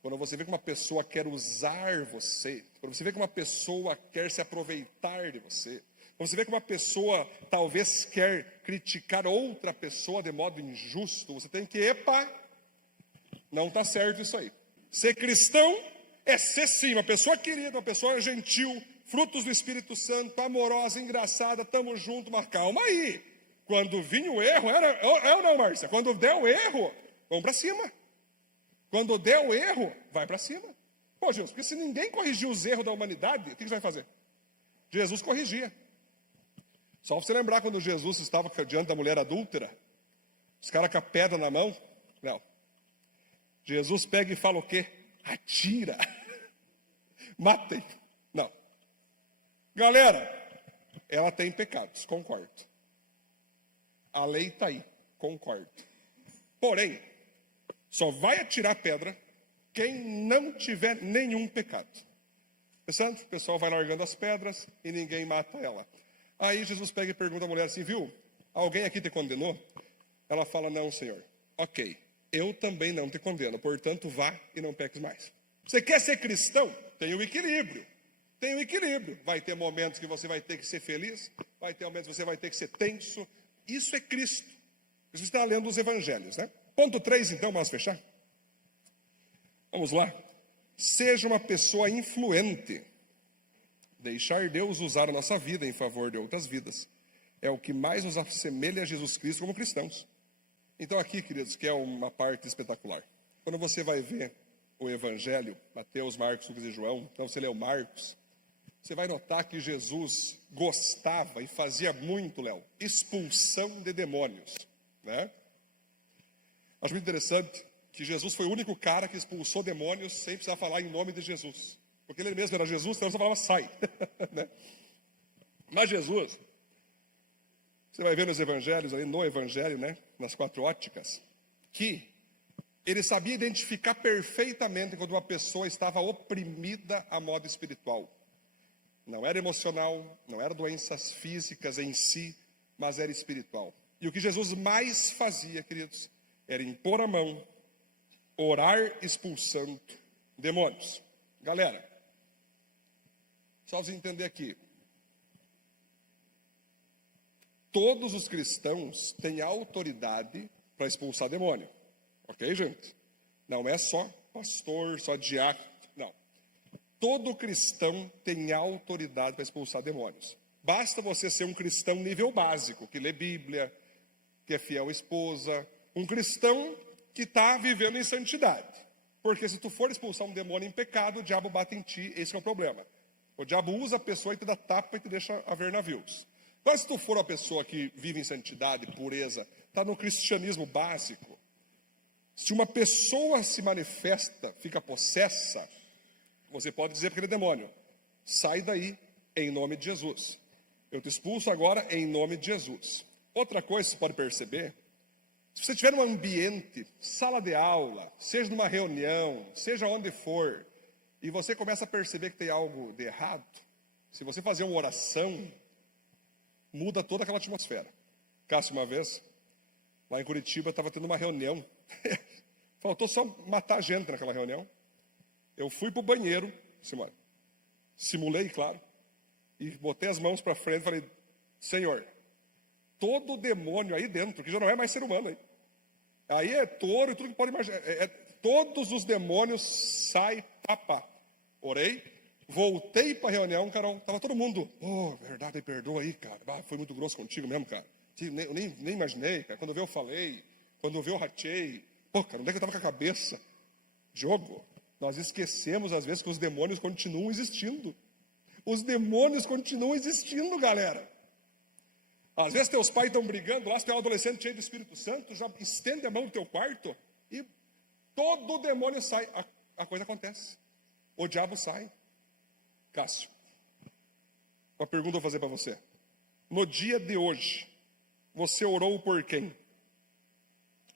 quando você vê que uma pessoa quer usar você, quando você vê que uma pessoa quer se aproveitar de você, quando você vê que uma pessoa talvez quer criticar outra pessoa de modo injusto, você tem que, não está certo isso aí. Ser cristão é ser sim, uma pessoa querida, uma pessoa gentil, frutos do Espírito Santo, amorosa, engraçada, estamos juntos, mas calma aí. Quando vinha o erro, é ou não, Márcia? Quando der o erro, vamos para cima. Quando der o erro, vai para cima. Jesus, porque se ninguém corrigir os erros da humanidade, o que você vai fazer? Jesus corrigia. Só para você lembrar quando Jesus estava diante da mulher adúltera, os caras com a pedra na mão, não. Jesus pega e fala o quê? Atira. Matem. Não. Galera, ela tem pecados, concordo. A lei está aí, concordo. Porém, só vai atirar pedra quem não tiver nenhum pecado. Pensando, o pessoal vai largando as pedras e ninguém mata ela. Aí Jesus pega e pergunta à mulher assim, viu? Alguém aqui te condenou? Ela fala, não, Senhor. Ok, eu também não te condeno, portanto vá e não peques mais. Você quer ser cristão? Tem o equilíbrio. Tem o equilíbrio. Vai ter momentos que você vai ter que ser feliz, vai ter momentos que você vai ter que ser tenso. Isso é Cristo. Você está lendo os evangelhos, né? Ponto 3, então, vamos fechar? Vamos lá. Seja uma pessoa influente. Deixar Deus usar a nossa vida em favor de outras vidas é o que mais nos assemelha a Jesus Cristo como cristãos. Então aqui, queridos, que é uma parte espetacular. Quando você vai ver o Evangelho, Mateus, Marcos, Lucas e João, então você lê o Marcos, você vai notar que Jesus gostava e fazia muito, Léo, expulsão de demônios, né? Acho muito interessante que Jesus foi o único cara que expulsou demônios sem precisar falar em nome de Jesus. Porque ele mesmo era Jesus, então ele só falava sai. Né? Mas Jesus, você vai ver nos evangelhos, ali no evangelho, né? Nas 4 óticas, que ele sabia identificar perfeitamente quando uma pessoa estava oprimida a modo espiritual. Não era emocional, não era doenças físicas em si, mas era espiritual. E o que Jesus mais fazia, queridos, era impor a mão, orar expulsando demônios. Galera, só você entender aqui. todos os cristãos têm autoridade para expulsar demônio. Ok, gente? Não é só pastor, só diácono. Não. Todo cristão tem autoridade para expulsar demônios. Basta você ser um cristão nível básico, que lê Bíblia, que é fiel à esposa. Um cristão que está vivendo em santidade. Porque se tu for expulsar um demônio em pecado, o diabo bate em ti, esse é o problema. O diabo usa a pessoa e te dá tapa e te deixa a ver navios. Mas se tu for uma pessoa que vive em santidade, pureza, está no cristianismo básico, se uma pessoa se manifesta, fica possessa, você pode dizer para aquele demônio, sai daí em nome de Jesus. Eu te expulso agora em nome de Jesus. Outra coisa que você pode perceber, se você estiver num ambiente, sala de aula, seja numa reunião, seja onde for, e você começa a perceber que tem algo de errado, se você fazer uma oração, muda toda aquela atmosfera. Cássio, uma vez, lá em Curitiba, estava tendo uma reunião, faltou só matar gente naquela reunião. Eu fui para o banheiro, Simone, simulei, claro, e botei as mãos para frente e falei, Senhor, todo demônio aí dentro, que já não é mais ser humano aí é touro e tudo que pode imaginar, todos os demônios saem, papá. Orei, voltei para a reunião, Carol, estava todo mundo, verdade, me perdoa aí, cara, foi muito grosso contigo mesmo, cara, eu nem imaginei, cara, quando eu falei, quando eu ratei, cara, onde é que eu estava com a cabeça? Jogo, nós esquecemos às vezes que os demônios continuam existindo. Os demônios continuam existindo, galera. Às vezes teus pais estão brigando lá, se tu é um adolescente cheio do Espírito Santo, já estende a mão no teu quarto e todo o demônio sai. A coisa acontece. O diabo sai. Cássio, uma pergunta eu vou fazer para você. No dia de hoje, você orou por quem?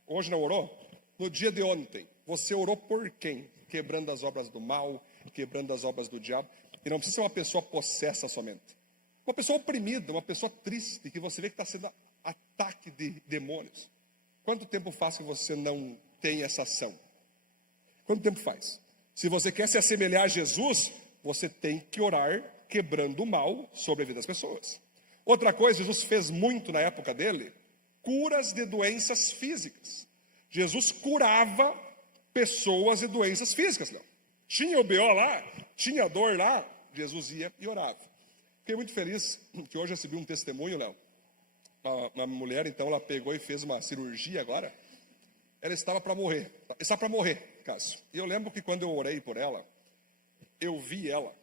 Hoje não orou? No dia de ontem, você orou por quem? Quebrando as obras do mal, quebrando as obras do diabo. E não precisa ser uma pessoa possessa somente. Uma pessoa oprimida, uma pessoa triste, que você vê que está sendo ataque de demônios. Quanto tempo faz que você não tem essa ação? Quanto tempo faz? Se você quer se assemelhar a Jesus, você tem que orar quebrando o mal sobre a vida das pessoas. Outra coisa, Jesus fez muito na época dele, curas de doenças físicas. Jesus curava pessoas de doenças físicas. Não. Tinha o BO lá, tinha dor lá, Jesus ia e orava. Fiquei muito feliz que hoje eu recebi um testemunho, Léo. Uma mulher, então, ela pegou e fez uma cirurgia agora. Ela estava para morrer. Estava para morrer, Cássio. E eu lembro que quando eu orei por ela, eu vi ela.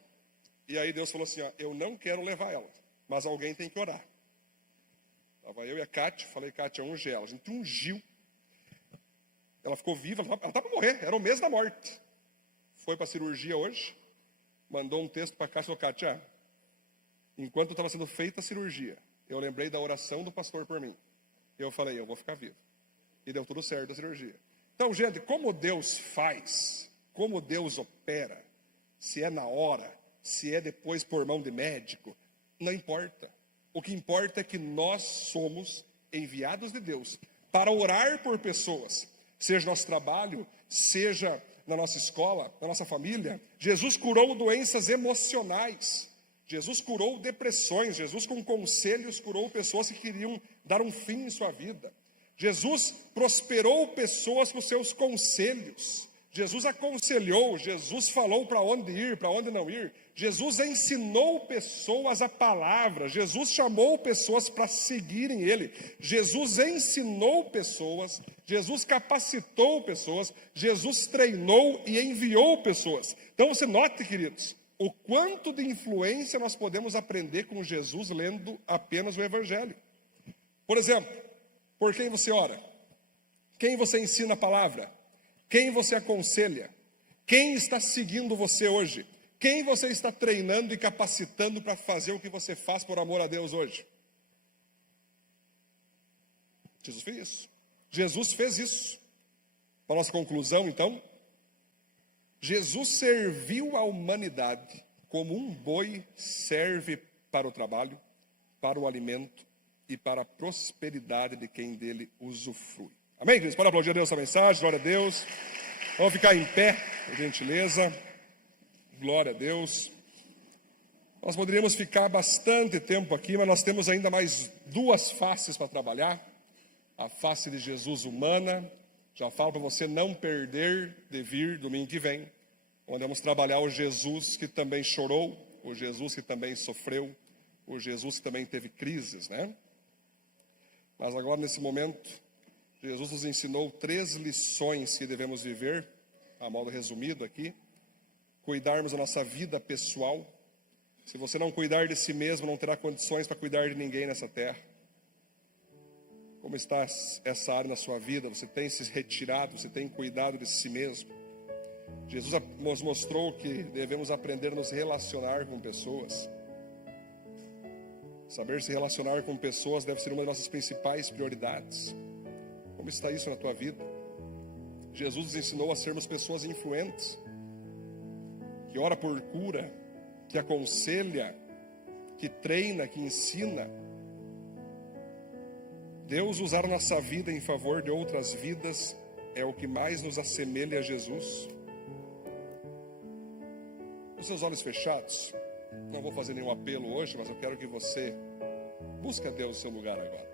E aí Deus falou assim, eu não quero levar ela, mas alguém tem que orar. Estava eu e a Kátia, falei, Kátia, unge ela. A gente ungiu. Ela ficou viva, ela estava para morrer, era o mês da morte. Foi para a cirurgia hoje, mandou um texto para a Kátia e falou, Kátia, enquanto estava sendo feita a cirurgia, eu lembrei da oração do pastor por mim. Eu falei, eu vou ficar vivo. E deu tudo certo a cirurgia. Então, gente, como Deus faz, como Deus opera, se é na hora, se é depois por mão de médico, não importa. O que importa é que nós somos enviados de Deus para orar por pessoas, seja no nosso trabalho, seja na nossa escola, na nossa família. Jesus curou doenças emocionais. Jesus curou depressões. Jesus, com conselhos, curou pessoas que queriam dar um fim em sua vida. Jesus prosperou pessoas com seus conselhos. Jesus aconselhou, Jesus falou para onde ir, para onde não ir. Jesus ensinou pessoas a palavra. Jesus chamou pessoas para seguirem Ele. Jesus ensinou pessoas. Jesus capacitou pessoas. Jesus treinou e enviou pessoas. Então você note, queridos, o quanto de influência nós podemos aprender com Jesus lendo apenas o Evangelho. Por exemplo, por quem você ora? Quem você ensina a palavra? Quem você aconselha? Quem está seguindo você hoje? Quem você está treinando e capacitando para fazer o que você faz por amor a Deus hoje? Jesus fez isso. Jesus fez isso. Para nossa conclusão, então, Jesus serviu a humanidade como um boi serve para o trabalho, para o alimento e para a prosperidade de quem dele usufrui. Amém, queridos? Pode aplaudir a Deus essa mensagem, glória a Deus. Vamos ficar em pé, por gentileza. Glória a Deus. Nós poderíamos ficar bastante tempo aqui, mas nós temos ainda mais duas faces para trabalhar. A face de Jesus humana. Já falo para você não perder de vir domingo que vem, onde vamos trabalhar o Jesus que também chorou, o Jesus que também sofreu, o Jesus que também teve crises, né? Mas agora, nesse momento, Jesus nos ensinou 3 lições que devemos viver, a modo resumido aqui. Cuidarmos da nossa vida pessoal. Se você não cuidar de si mesmo, não terá condições para cuidar de ninguém nessa terra. Como está essa área na sua vida? Você tem se retirado, você tem cuidado de si mesmo? Jesus nos mostrou que devemos aprender a nos relacionar com pessoas. Saber se relacionar com pessoas deve ser uma das nossas principais prioridades. Como está isso na tua vida? Jesus nos ensinou a sermos pessoas influentes, que ora por cura, que aconselha, que treina, que ensina. Deus usar nossa vida em favor de outras vidas é o que mais nos assemelha a Jesus. Com seus olhos fechados, não vou fazer nenhum apelo hoje, mas eu quero que você busque a Deus no seu lugar agora.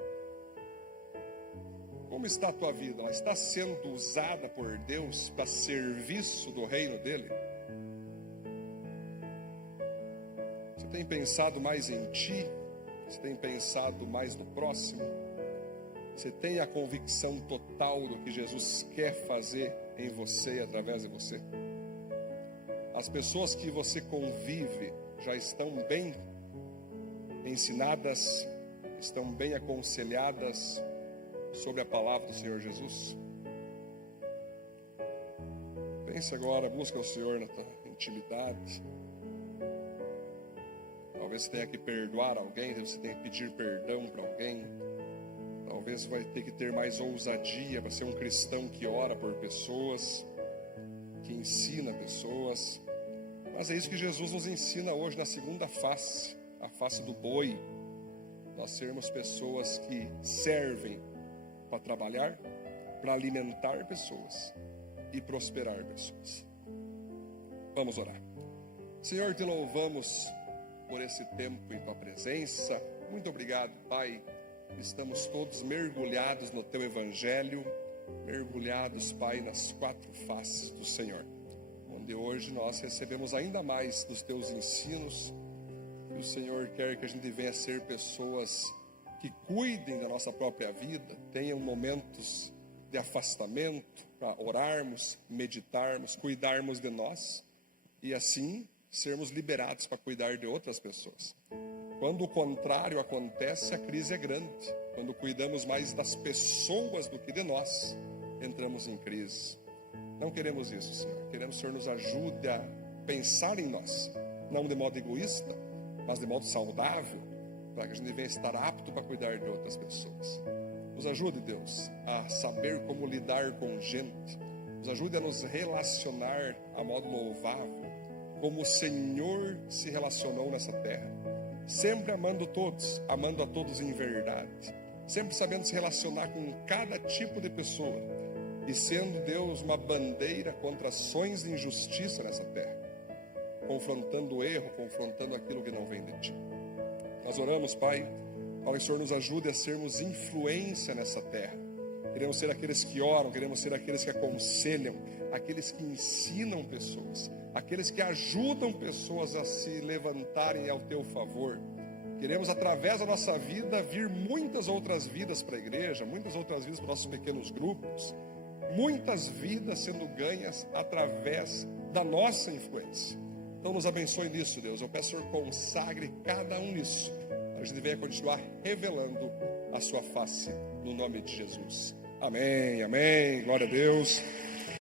Como está a tua vida? Ela está sendo usada por Deus para serviço do reino dele? Você tem pensado mais em ti? Você tem pensado mais no próximo? Você tem a convicção total do que Jesus quer fazer em você e através de você? As pessoas que você convive já estão bem ensinadas, estão bem aconselhadas sobre a palavra do Senhor Jesus? Pense agora, busca o Senhor na tua intimidade. Talvez você tenha que perdoar alguém, talvez você tenha que pedir perdão para alguém. Talvez você vai ter que ter mais ousadia para ser um cristão que ora por pessoas, que ensina pessoas. Mas é isso que Jesus nos ensina hoje na segunda face, a face do boi. Nós sermos pessoas que servem para trabalhar, para alimentar pessoas e prosperar pessoas. Vamos orar. Senhor, te louvamos por esse tempo em tua presença. Muito obrigado, Pai. Estamos todos mergulhados no teu evangelho, mergulhados, Pai, nas 4 faces do Senhor, onde hoje nós recebemos ainda mais dos teus ensinos. O Senhor quer que a gente venha ser pessoas que cuidem da nossa própria vida, tenham momentos de afastamento para orarmos, meditarmos, cuidarmos de nós e assim sermos liberados para cuidar de outras pessoas. Quando o contrário acontece, a crise é grande. Quando cuidamos mais das pessoas do que de nós, entramos em crise. Não queremos isso, Senhor. Queremos que o Senhor nos ajude a pensar em nós, não de modo egoísta, mas de modo saudável, para que a gente venha estar apto para cuidar de outras pessoas. Nos ajude, Deus, a saber como lidar com gente. Nos ajude a nos relacionar a modo louvável, como o Senhor se relacionou nessa terra. Sempre amando a todos em verdade. Sempre sabendo se relacionar com cada tipo de pessoa. E sendo, Deus, uma bandeira contra ações de injustiça nessa terra. Confrontando o erro, confrontando aquilo que não vem de ti. Nós oramos, Pai, para que o Senhor nos ajude a sermos influência nessa terra. Queremos ser aqueles que oram, queremos ser aqueles que aconselham, aqueles que ensinam pessoas, aqueles que ajudam pessoas a se levantarem ao teu favor. Queremos, através da nossa vida, vir muitas outras vidas para a igreja, muitas outras vidas para nossos pequenos grupos, muitas vidas sendo ganhas através da nossa influência. Então nos abençoe nisso, Deus. Eu peço que o Senhor consagre cada um nisso, para que a gente venha continuar revelando a sua face, no nome de Jesus. Amém, amém, glória a Deus.